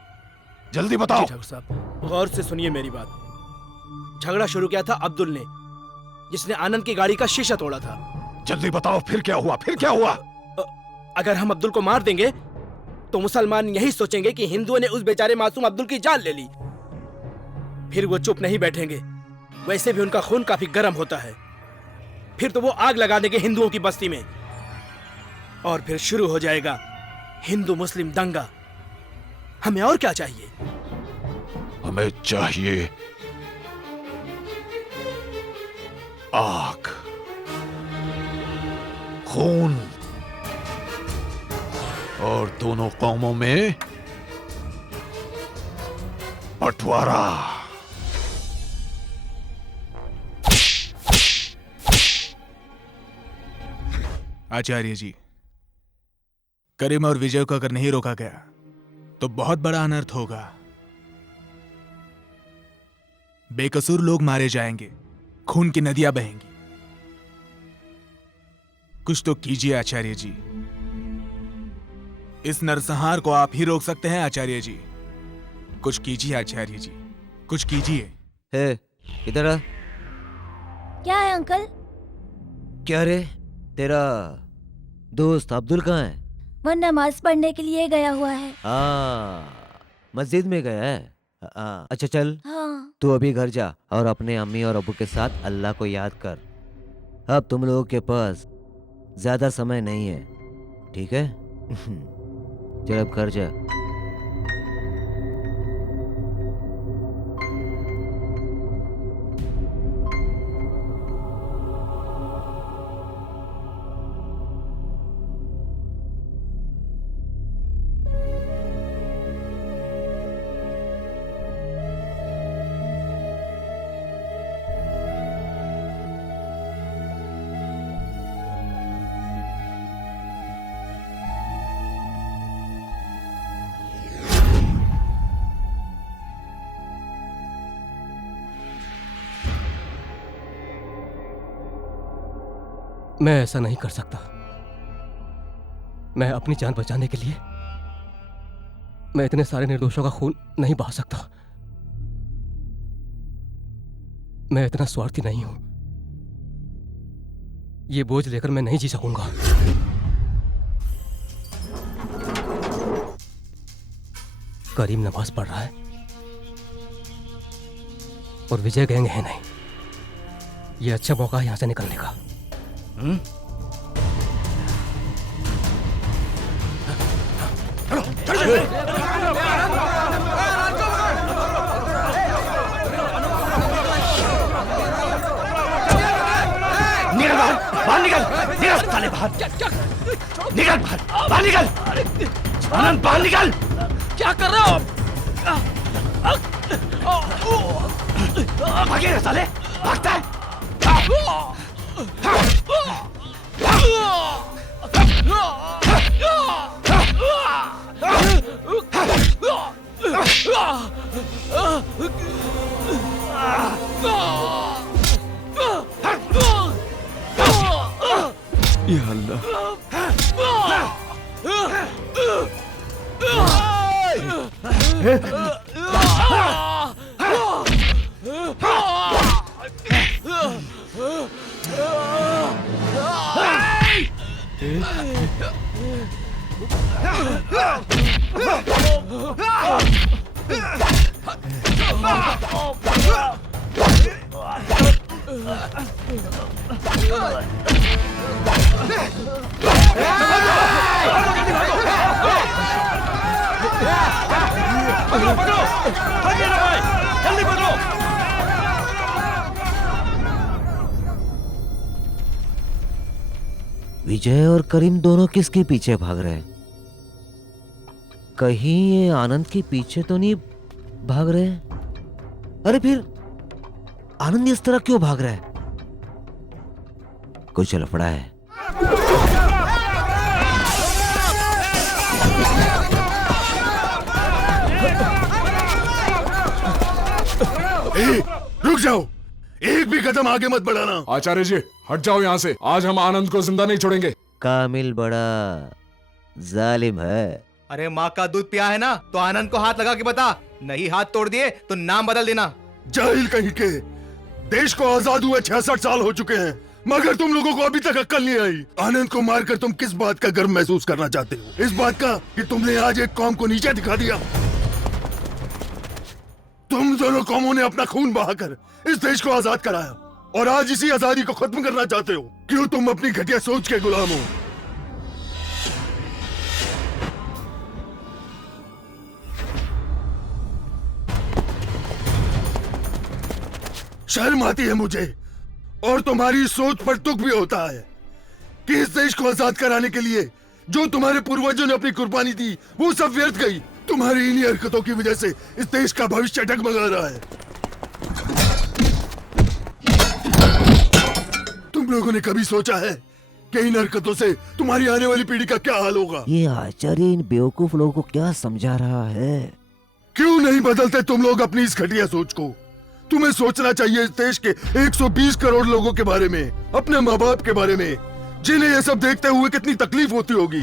जल्दी बताओ। ठाकुर साहब, गौर से सुनिए मेरी बात। झगड़ा शुरू किया था अब्दुल ने, जिसने आनंद की गाड़ी का शीशा तोड़ा था। जल्दी बताओ, फिर क्या हुआ? फिर क्या हुआ? अगर हम अब्दुल को मार देंगे तो मुसलमान यही सोचेंगे कि हिंदुओं ने उस बेचारे मासूम अब्दुल की जान ले ली। फिर वो चुप नहीं बैठेंगे। वैसे भी उनका खून काफी गर्म होता है। फिर तो वो आग लगा देंगे हिंदुओं की बस्ती में, और फिर शुरू हो जाएगा हिंदू मुस्लिम दंगा। हमें और क्या चाहिए? हमें चाहिए आग, खून, और दोनों कौमों में बंटवारा। आचार्य जी, करीम और विजय को अगर नहीं रोका गया तो बहुत बड़ा अनर्थ होगा। बेकसूर लोग मारे जाएंगे, खून की नदियां बहेंगी। कुछ तो कीजिए आचार्य जी। इस नरसंहार को आप ही रोक सकते हैं आचार्य जी। कुछ कीजिए आचार्य जी, कुछ कीजिए। हे, इधर आ। क्या है अंकल? क्या रे, तेरा दोस्त अब्दुल कहाँ है? वो नमाज पढ़ने के लिए गया हुआ है। मस्जिद में गया है। अच्छा चल, हाँ। तू अभी घर जा और अपने अम्मी और अब्बू के साथ अल्लाह को याद कर। अब तुम लोगों के पास ज्यादा समय नहीं है, ठीक है? चल अब घर जा। मैं ऐसा नहीं कर सकता। मैं अपनी जान बचाने के लिए मैं इतने सारे निर्दोषों का खून नहीं बहा सकता। मैं इतना स्वार्थी नहीं हूं। ये बोझ लेकर मैं नहीं जी सकूंगा। करीम नमाज पढ़ रहा है और विजय गैंग है नहीं। ये अच्छा मौका है यहां से निकलने का। निकल बाहर निकल, निकल साले बाहर, निकल बाहर निकल, आनंद बाहर निकल। क्या कर रहे हो आप? भागे साले, भागता है। या अल्लाह, विजय और करीम दोनों किसके पीछे भाग रहे हैं? कहीं ये आनंद के पीछे तो नहीं भाग रहे हैं? अरे फिर आनंद इस तरह क्यों भाग रहा है? कुछ लफड़ा है। रुक जाओ, एक भी कदम आगे मत बढ़ाना। आचार्य जी हट जाओ यहाँ से। आज हम आनंद को जिंदा नहीं छोड़ेंगे। कामिल बड़ा जालिम है। अरे माँ का दूध पिया है ना, तो आनंद को हाथ लगा के बता। नहीं हाथ तोड़ दिए तो नाम बदल देना। जाहिल कहीं के, देश को आजाद हुए 66 साल हो चुके हैं, मगर तुम लोगों को अभी तक अक्ल नहीं आई। आनंद को मारकर तुम किस बात का गर्व महसूस करना चाहते हो? इस बात का कि तुमने आज एक कौम को नीचे दिखा दिया। तुम दोनों कौमों ने अपना खून बहाकर इस देश को आजाद कराया और आज इसी आजादी को खत्म करना चाहते हो। क्यों तुम अपनी घटिया सोच के गुलाम हो? शर्म आती है मुझे और तुम्हारी सोच पर दुख भी होता है कि इस देश को आजाद कराने के लिए जो तुम्हारे पूर्वजों ने अपनी कुर्बानी दी वो सब व्यर्थ गई। तुम्हारी इन्हीं हरकतों की वजह से इस देश का भविष्य डगमगा रहा है। तुम लोगों ने कभी सोचा है कि इन हरकतों से तुम्हारी आने वाली पीढ़ी का क्या हाल होगा। ये आचार्य इन बेवकूफ लोगों को क्या समझा रहा है? क्यों नहीं बदलते तुम लोग अपनी इस घटिया सोच को? तुम्हें सोचना चाहिए इस देश के 120 करोड़ लोगों के बारे में, अपने माँ बाप के बारे में, जिन्हें ये सब देखते हुए कितनी तकलीफ होती होगी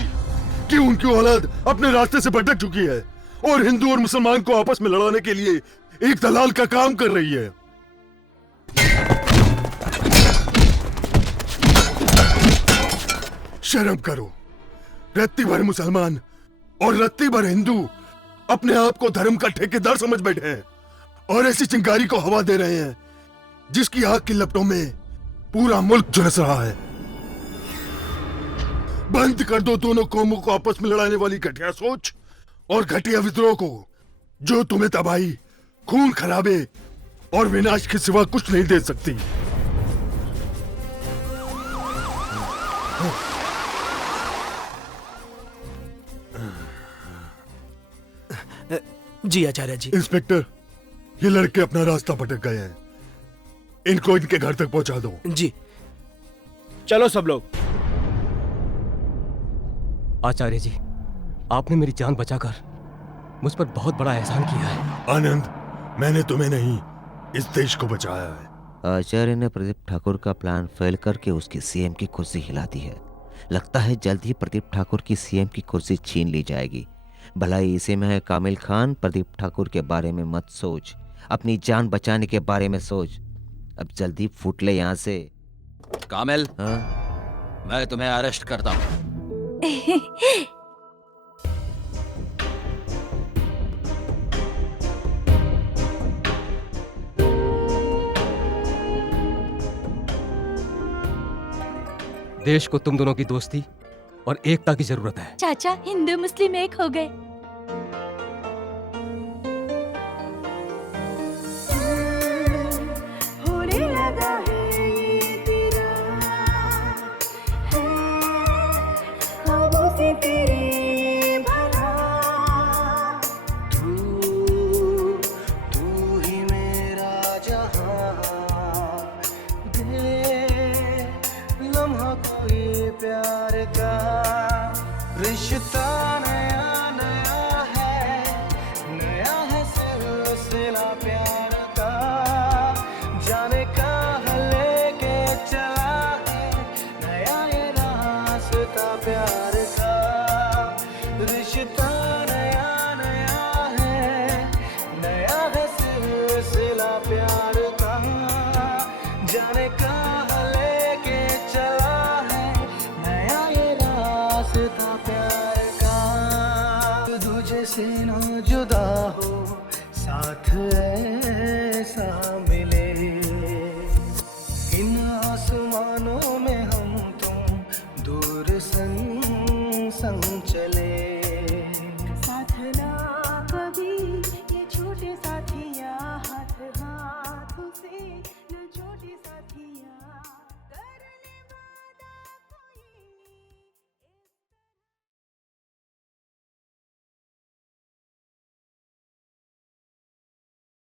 कि उनकी औलाद अपने रास्ते से भटक चुकी है और हिंदू और मुसलमान को आपस में लड़ाने के लिए एक दलाल का काम कर रही है। शर्म करो। रत्ती भर मुसलमान और रत्ती भर हिंदू अपने आप को धर्म का ठेकेदार समझ बैठे हैं और ऐसी चिंगारी को हवा दे रहे हैं जिसकी आग की लपटों में पूरा मुल्क झुलस रहा है। बंद कर दो दोनों कौमों को आपस में लड़ाने वाली घटिया सोच और घटिया विद्रोह को, जो तुम्हें तबाही, खून खराबे और विनाश के सिवा कुछ नहीं दे सकती। जी आचार्य जी। इंस्पेक्टर, ये लड़के अपना रास्ता भटक गए हैं, इनको इनके घर तक पहुंचा दो। जी चलो सब लोग। आचार्य जी, आपने मेरी जान बचाकर मुझ पर बहुत बड़ा एहसान किया है। आनंद, मैंने तुम्हें नहीं, इस देश को बचाया है। आचार्य ने प्रदीप ठाकुर का प्लान फेल करके उसकी सीएम की कुर्सी हिला दी है। लगता है जल्द ही प्रदीप ठाकुर की सीएम की कुर्सी छीन ली जाएगी। भलाई इसी में है कामिल खान। प्रदीप ठाकुर के बारे में मत सोच, अपनी जान बचाने के बारे में सोच। अब जल्दी फूट ले यहाँ से। कामिल, हाँ? मैं तुम्हें अरेस्ट करता हूँ। देश को तुम दोनों की दोस्ती और एकता की जरूरत है। चाचा, हिंदू मुस्लिम एक हो गए। होने लगा है ये तेरा, है ख्वाबों से तेरे भरा। तू ही मेरा जहां, दे लम्हा कोई प्यार का। रिश्ता नया नया है सिलसिला प्यार का। जाने कहाँ लेके चला है नया ये रास्ता प्यार का। रिश्ता नया है सिलसिला प्यार का। जाने कहाँ लेके चला है नया ये रास्ता प्यार का। तुझे से ना जुदा हो, साथ ऐसा मिले। इन आसमानों में हम तुम दूर संग संग चले।